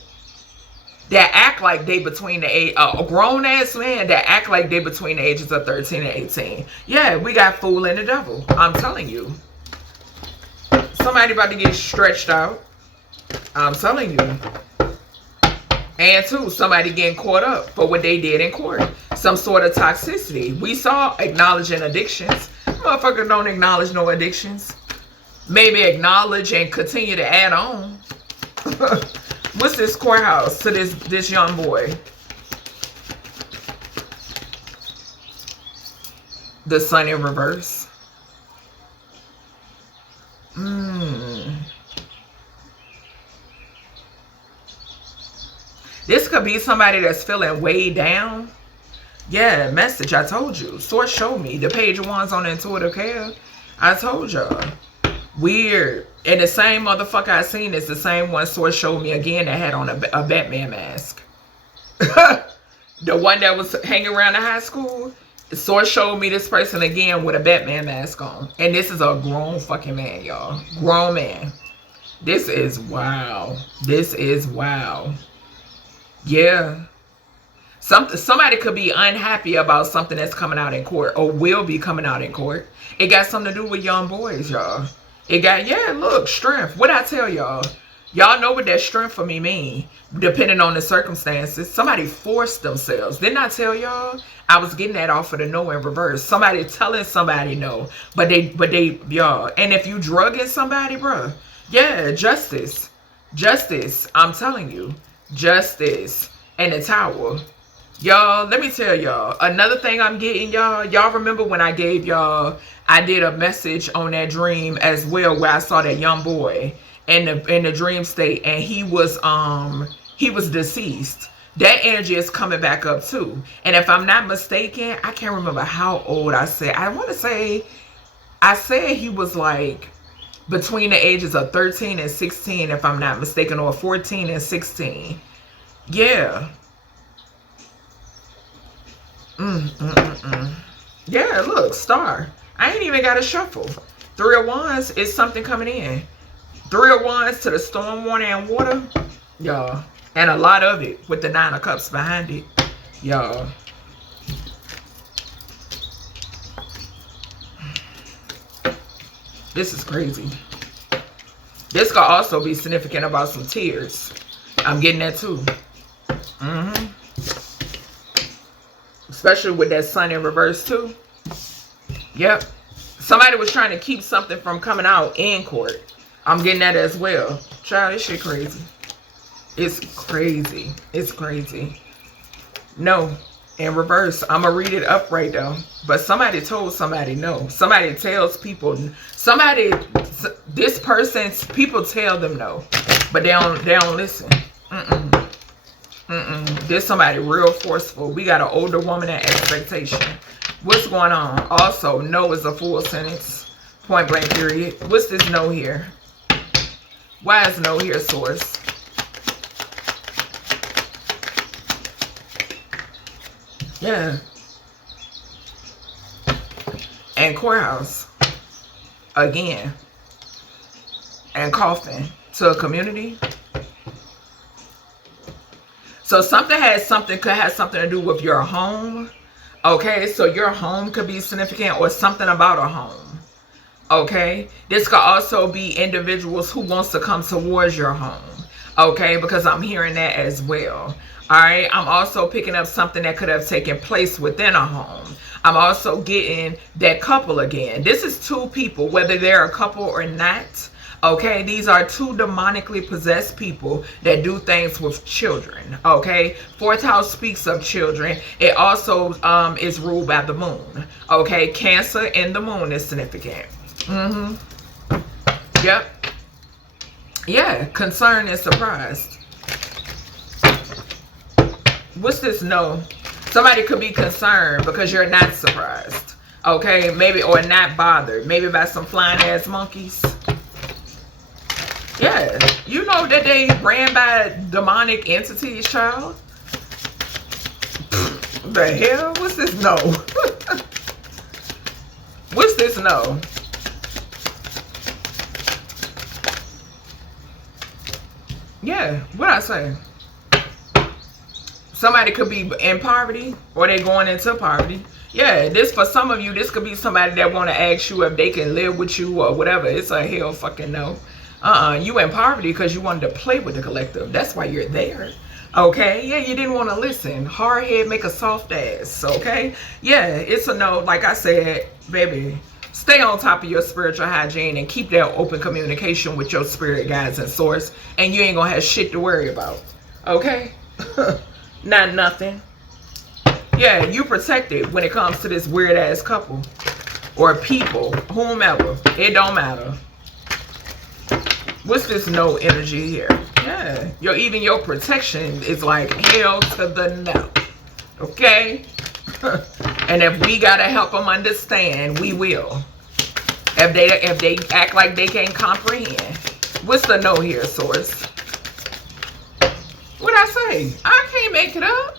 that act like they between the age, a grown ass man that act like they between the ages of 13 and 18. Yeah, we got fool and the devil. I'm telling you. Somebody about to get stretched out. I'm telling you. And two, somebody getting caught up for what they did in court. Some sort of toxicity. We saw acknowledging addictions. Motherfucker don't acknowledge no addictions. Maybe acknowledge and continue to add on. What's this courthouse to this young boy? The sun in reverse. This could be somebody that's feeling way down. Yeah, message. I told you. Source showed me. The page of wands on the intuitive care. I told y'all. Weird. And the same motherfucker I seen is the same one Source showed me again that had on a Batman mask. The one that was hanging around the high school. Source showed me this person again with a Batman mask on. And this is a grown fucking man, y'all. Grown man. This is wow. This is wow. Yeah. Somebody could be unhappy about something that's coming out in court or will be coming out in court. It got something to do with young boys, y'all. It got, yeah, look, strength. What I tell y'all? Y'all know what that strength for me mean, depending on the circumstances. Somebody forced themselves. Didn't I tell y'all? I was getting that off of the no in reverse. Somebody telling somebody no, but they, y'all. And if you drugging somebody, bruh, yeah, justice. Justice. I'm telling you. Justice. And the tower. Y'all, let me tell y'all. Another thing I'm getting, y'all. Y'all remember when I gave y'all, I did a message on that dream as well where I saw that young boy in the dream state and he was deceased. That energy is coming back up too. And if I'm not mistaken, I can't remember how old I said. I want to say, I said he was like between the ages of 13 and 16, if I'm not mistaken, or 14 and 16. Yeah. Yeah, look, star. I ain't even got to shuffle. 3 of Wands is something coming in. 3 of Wands to the storm warning and water. Y'all. And a lot of it with the 9 of Cups behind it. Y'all. This is crazy. This could also be significant about some tears. I'm getting that too. Especially with that sun in reverse too. Yep. Somebody was trying to keep something from coming out in court. I'm getting that as well. Child, this shit crazy. It's crazy. It's crazy. No. In reverse. I'm going to read it upright though. But somebody told somebody no. Somebody tells people. Somebody, this person's, people tell them no. But they don't listen. There's somebody real forceful. We got an older woman at expectation. What's going on? Also, no is a full sentence. Point blank period. What's this no here? Why is no here, source? Yeah. And courthouse. Again. And coffin. To a community. So something could have something to do with your home. Okay, so your home could be significant, or something about a home. Okay, this could also be individuals who wants to come towards your home. Okay, because I'm hearing that as well. All right, I'm also picking up something that could have taken place within a home. I'm also getting that couple again. This is two people, whether they're a couple or not. Okay, these are two demonically possessed people that do things with children. Okay, fourth house speaks of children. It also is ruled by the moon. Okay, Cancer in the moon is significant. Yep. Yeah, concern and surprised. What's this no? Somebody could be concerned because you're not surprised. Okay, maybe, or not bothered. Maybe by some flying ass monkeys. Yeah, you know that they ran by demonic entities, child. The hell? What's this no? What's this no? Yeah, what I say? Somebody could be in poverty, or they going into poverty. Yeah, this, for some of you, this could be somebody that want to ask you if they can live with you or whatever. It's a hell fucking no. You in poverty because you wanted to play with the collective. That's why you're there. Okay, yeah, you didn't want to listen. Hard head make a soft ass. Okay, yeah, it's a no. Like I said, baby, stay on top of your spiritual hygiene and keep that open communication with your spirit guides and source, and you ain't gonna have shit to worry about. Okay. Not nothing. Yeah, you protected when it comes to this weird ass couple or people, whomever. It don't matter. What's this no energy here? Yeah, even your protection is like hell to the no. Okay. And if we gotta help them understand, we will. If they act like they can't comprehend. What's the no here, source? What'd I say? I can't make it up.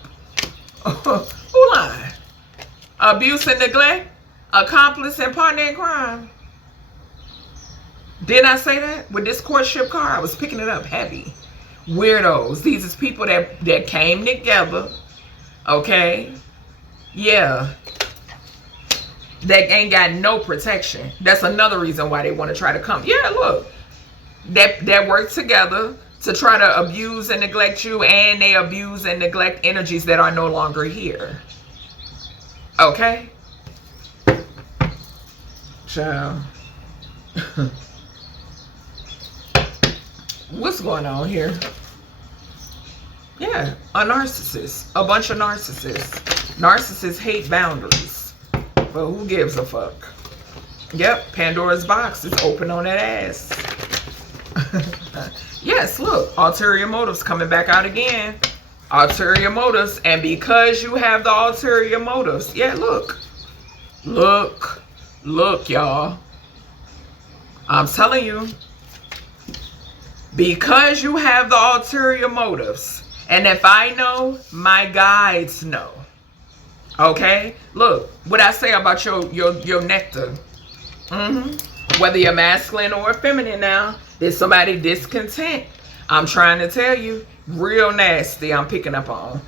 Who lying? Abuse and neglect? Accomplice and partner in crime? Didn't I say that? With this courtship card, I was picking it up heavy. Weirdos. These is people that came together. Okay? Yeah. That ain't got no protection. That's another reason why they want to try to come. Yeah, look. That work together to try to abuse and neglect you, and they abuse and neglect energies that are no longer here. Okay? Child. What's going on here? Yeah, a narcissist. A bunch of narcissists. Narcissists hate boundaries. But who gives a fuck? Yep, Pandora's box is open on that ass. Yes, look, ulterior motives coming back out again. Ulterior motives. And because you have the ulterior motives, yeah, look, y'all. I'm telling you, because you have the ulterior motives, and if I know, my guides know. Okay, look what I say about your nectar. Whether you're masculine or feminine now, there's somebody discontent. I'm trying to tell you, real nasty. I'm picking up on.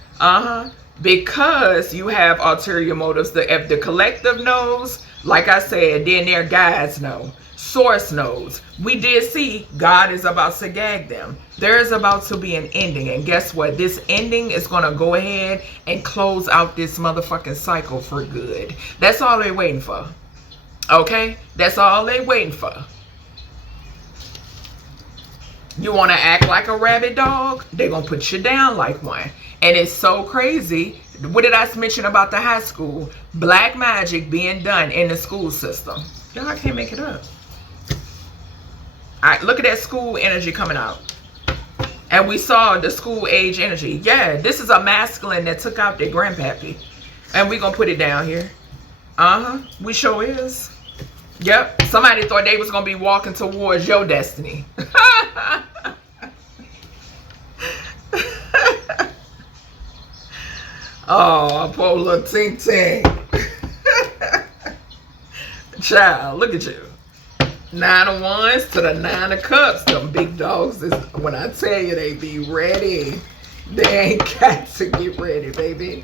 Because you have ulterior motives. If the collective knows, like I said, then their guides know. source nodes. We did see God is about to gag them. There is about to be an ending. And guess what? This ending is going to go ahead and close out this motherfucking cycle for good. That's all they're waiting for. Okay? That's all they're waiting for. You want to act like a rabid dog? They're going to put you down like one. And it's so crazy. What did I mention about the high school? Black magic being done in the school system. Y'all, I can't make it up. All right, look at that school energy coming out. And we saw the school age energy. Yeah, this is a masculine that took out their grandpappy. And we're going to put it down here. We sure is. Yep. Somebody thought they was going to be walking towards your destiny. Oh, poor little ting ting. Child, look at you. 9 of Wands to the 9 of Cups. Them big dogs, when I tell you they be ready, they ain't got to get ready, baby.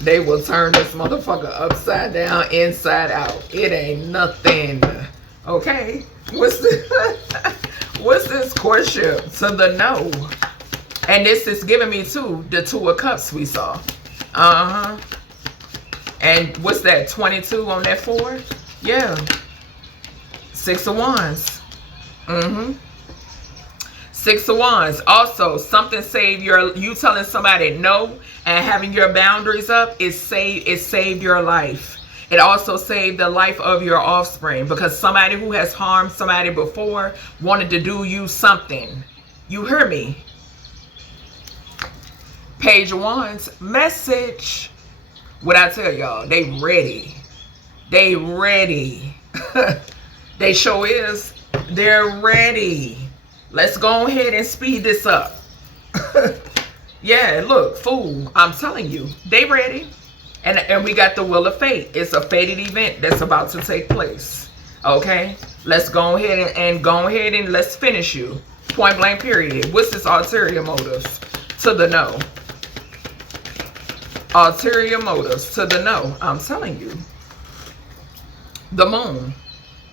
They will turn this motherfucker upside down, inside out. It ain't nothing. Okay? What's this courtship? To the no. And this is giving me too, the 2 of Cups we saw. And what's that? 22 on that 4? Yeah. 6 of Wands. 6 of Wands. Also, something saved you telling somebody no and having your boundaries up, it saved your life. It also saved the life of your offspring, because somebody who has harmed somebody before wanted to do you something. You hear me? Page of Wands. Message. What I tell y'all, they ready. They ready. They sure is. They're ready. Let's go ahead and speed this up. Yeah, look, fool. I'm telling you, they ready. And we got the Wheel of Fate. It's a fated event that's about to take place. Okay? Let's go ahead and let's finish you. Point blank period. What's this ulterior motives? To the no. Ulterior motives to the no. I'm telling you. The Moon.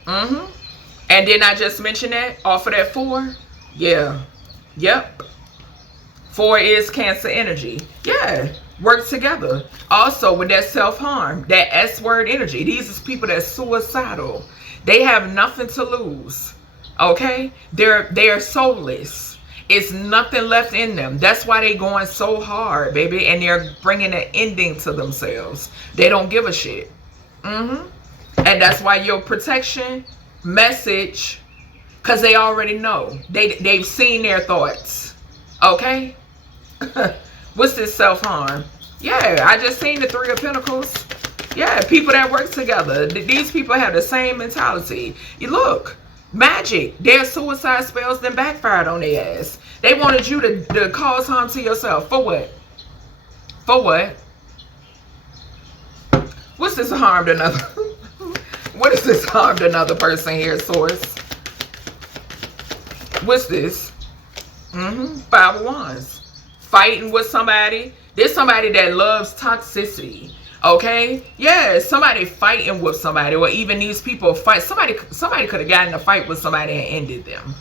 And didn't I just mention that off of that 4? Yeah. Yep. 4 is Cancer energy. Yeah. Work together. Also with that self-harm, that S word energy. These is people that's suicidal. They have nothing to lose. Okay? They are soulless. It's nothing left in them. That's why they going so hard, baby. And they're bringing an ending to themselves. They don't give a shit. And that's why your protection message, because they already know. They've seen their thoughts. Okay? What's this self-harm? Yeah, I just seen the 3 of Pentacles. Yeah, people that work together. These people have the same mentality. You look. Magic. Their suicide spells then backfired on their ass. They wanted you to cause harm to yourself. For what? For what? What's this harmed another? What is this harmed another person here, source? What's this? 5 of Wands. Fighting with somebody. There's somebody that loves toxicity. Okay, yeah, somebody fighting with somebody, or even these people fight. Somebody could have gotten in a fight with somebody and ended them.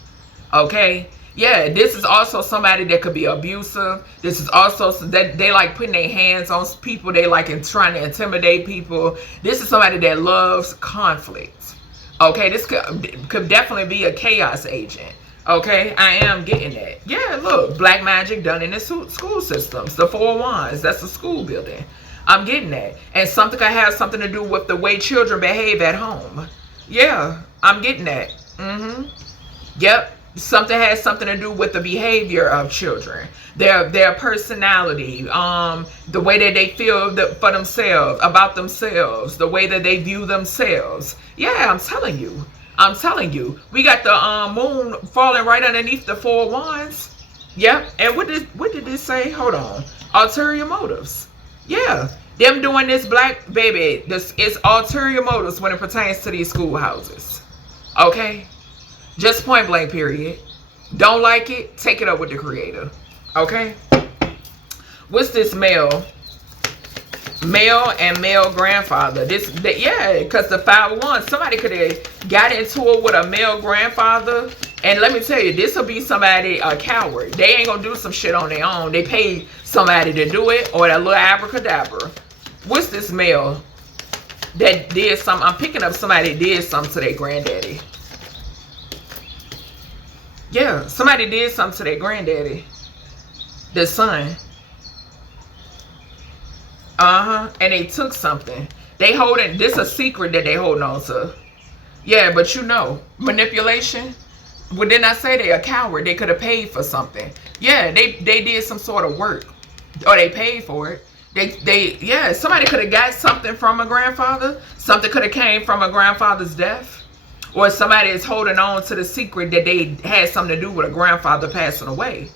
Okay, yeah, this is also somebody that could be abusive. This is also that they like putting their hands on people. They like trying to intimidate people. This is somebody that loves conflict. Okay, this could definitely be a chaos agent. Okay, I am getting that. Yeah, look, black magic done in the school systems. The 4 of Wands, that's a school building. I'm getting that. And something could have something to do with the way children behave at home. Yeah, I'm getting that. Yep. Something has something to do with the behavior of children. Their personality. The way that they feel for themselves, about themselves. The way that they view themselves. Yeah, I'm telling you. I'm telling you. We got the moon falling right underneath the 4 of Wands. Yep. And what did this say? Hold on. Ulterior motives. Yeah, them doing this black, baby, this is ulterior motives when it pertains to these schoolhouses. Okay? Just point blank period. Don't like it, take it up with the creator. Okay? What's this male? Male and male grandfather. Yeah, because the 5-1, somebody could have got into it with a male grandfather. And let me tell you, this will be somebody, a coward. They ain't gonna do some shit on their own. They pay somebody to do it, or that little abracadabra. What's this male that did something? I'm picking up somebody that did something to their granddaddy. Yeah, somebody did something to their granddaddy. The son. And they took something. They holding, this a secret that they holding on to. Yeah, but you know, manipulation. Well, didn't I say they a coward? They could have paid for something. Yeah, they did some sort of work, or they paid for it. Yeah, somebody could have got something from a grandfather. Something could have came from a grandfather's death, or somebody is holding on to the secret that they had something to do with a grandfather passing away.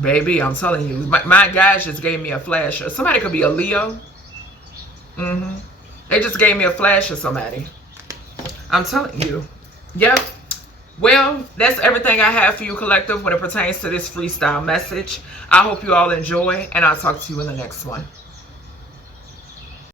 Baby, I'm telling you, my guys just gave me a flash. Somebody could be a Leo. They just gave me a flash of somebody. I'm telling you. Yep. Well, that's everything I have for you, collective, when it pertains to this freestyle message. I hope you all enjoy, and I'll talk to you in the next one.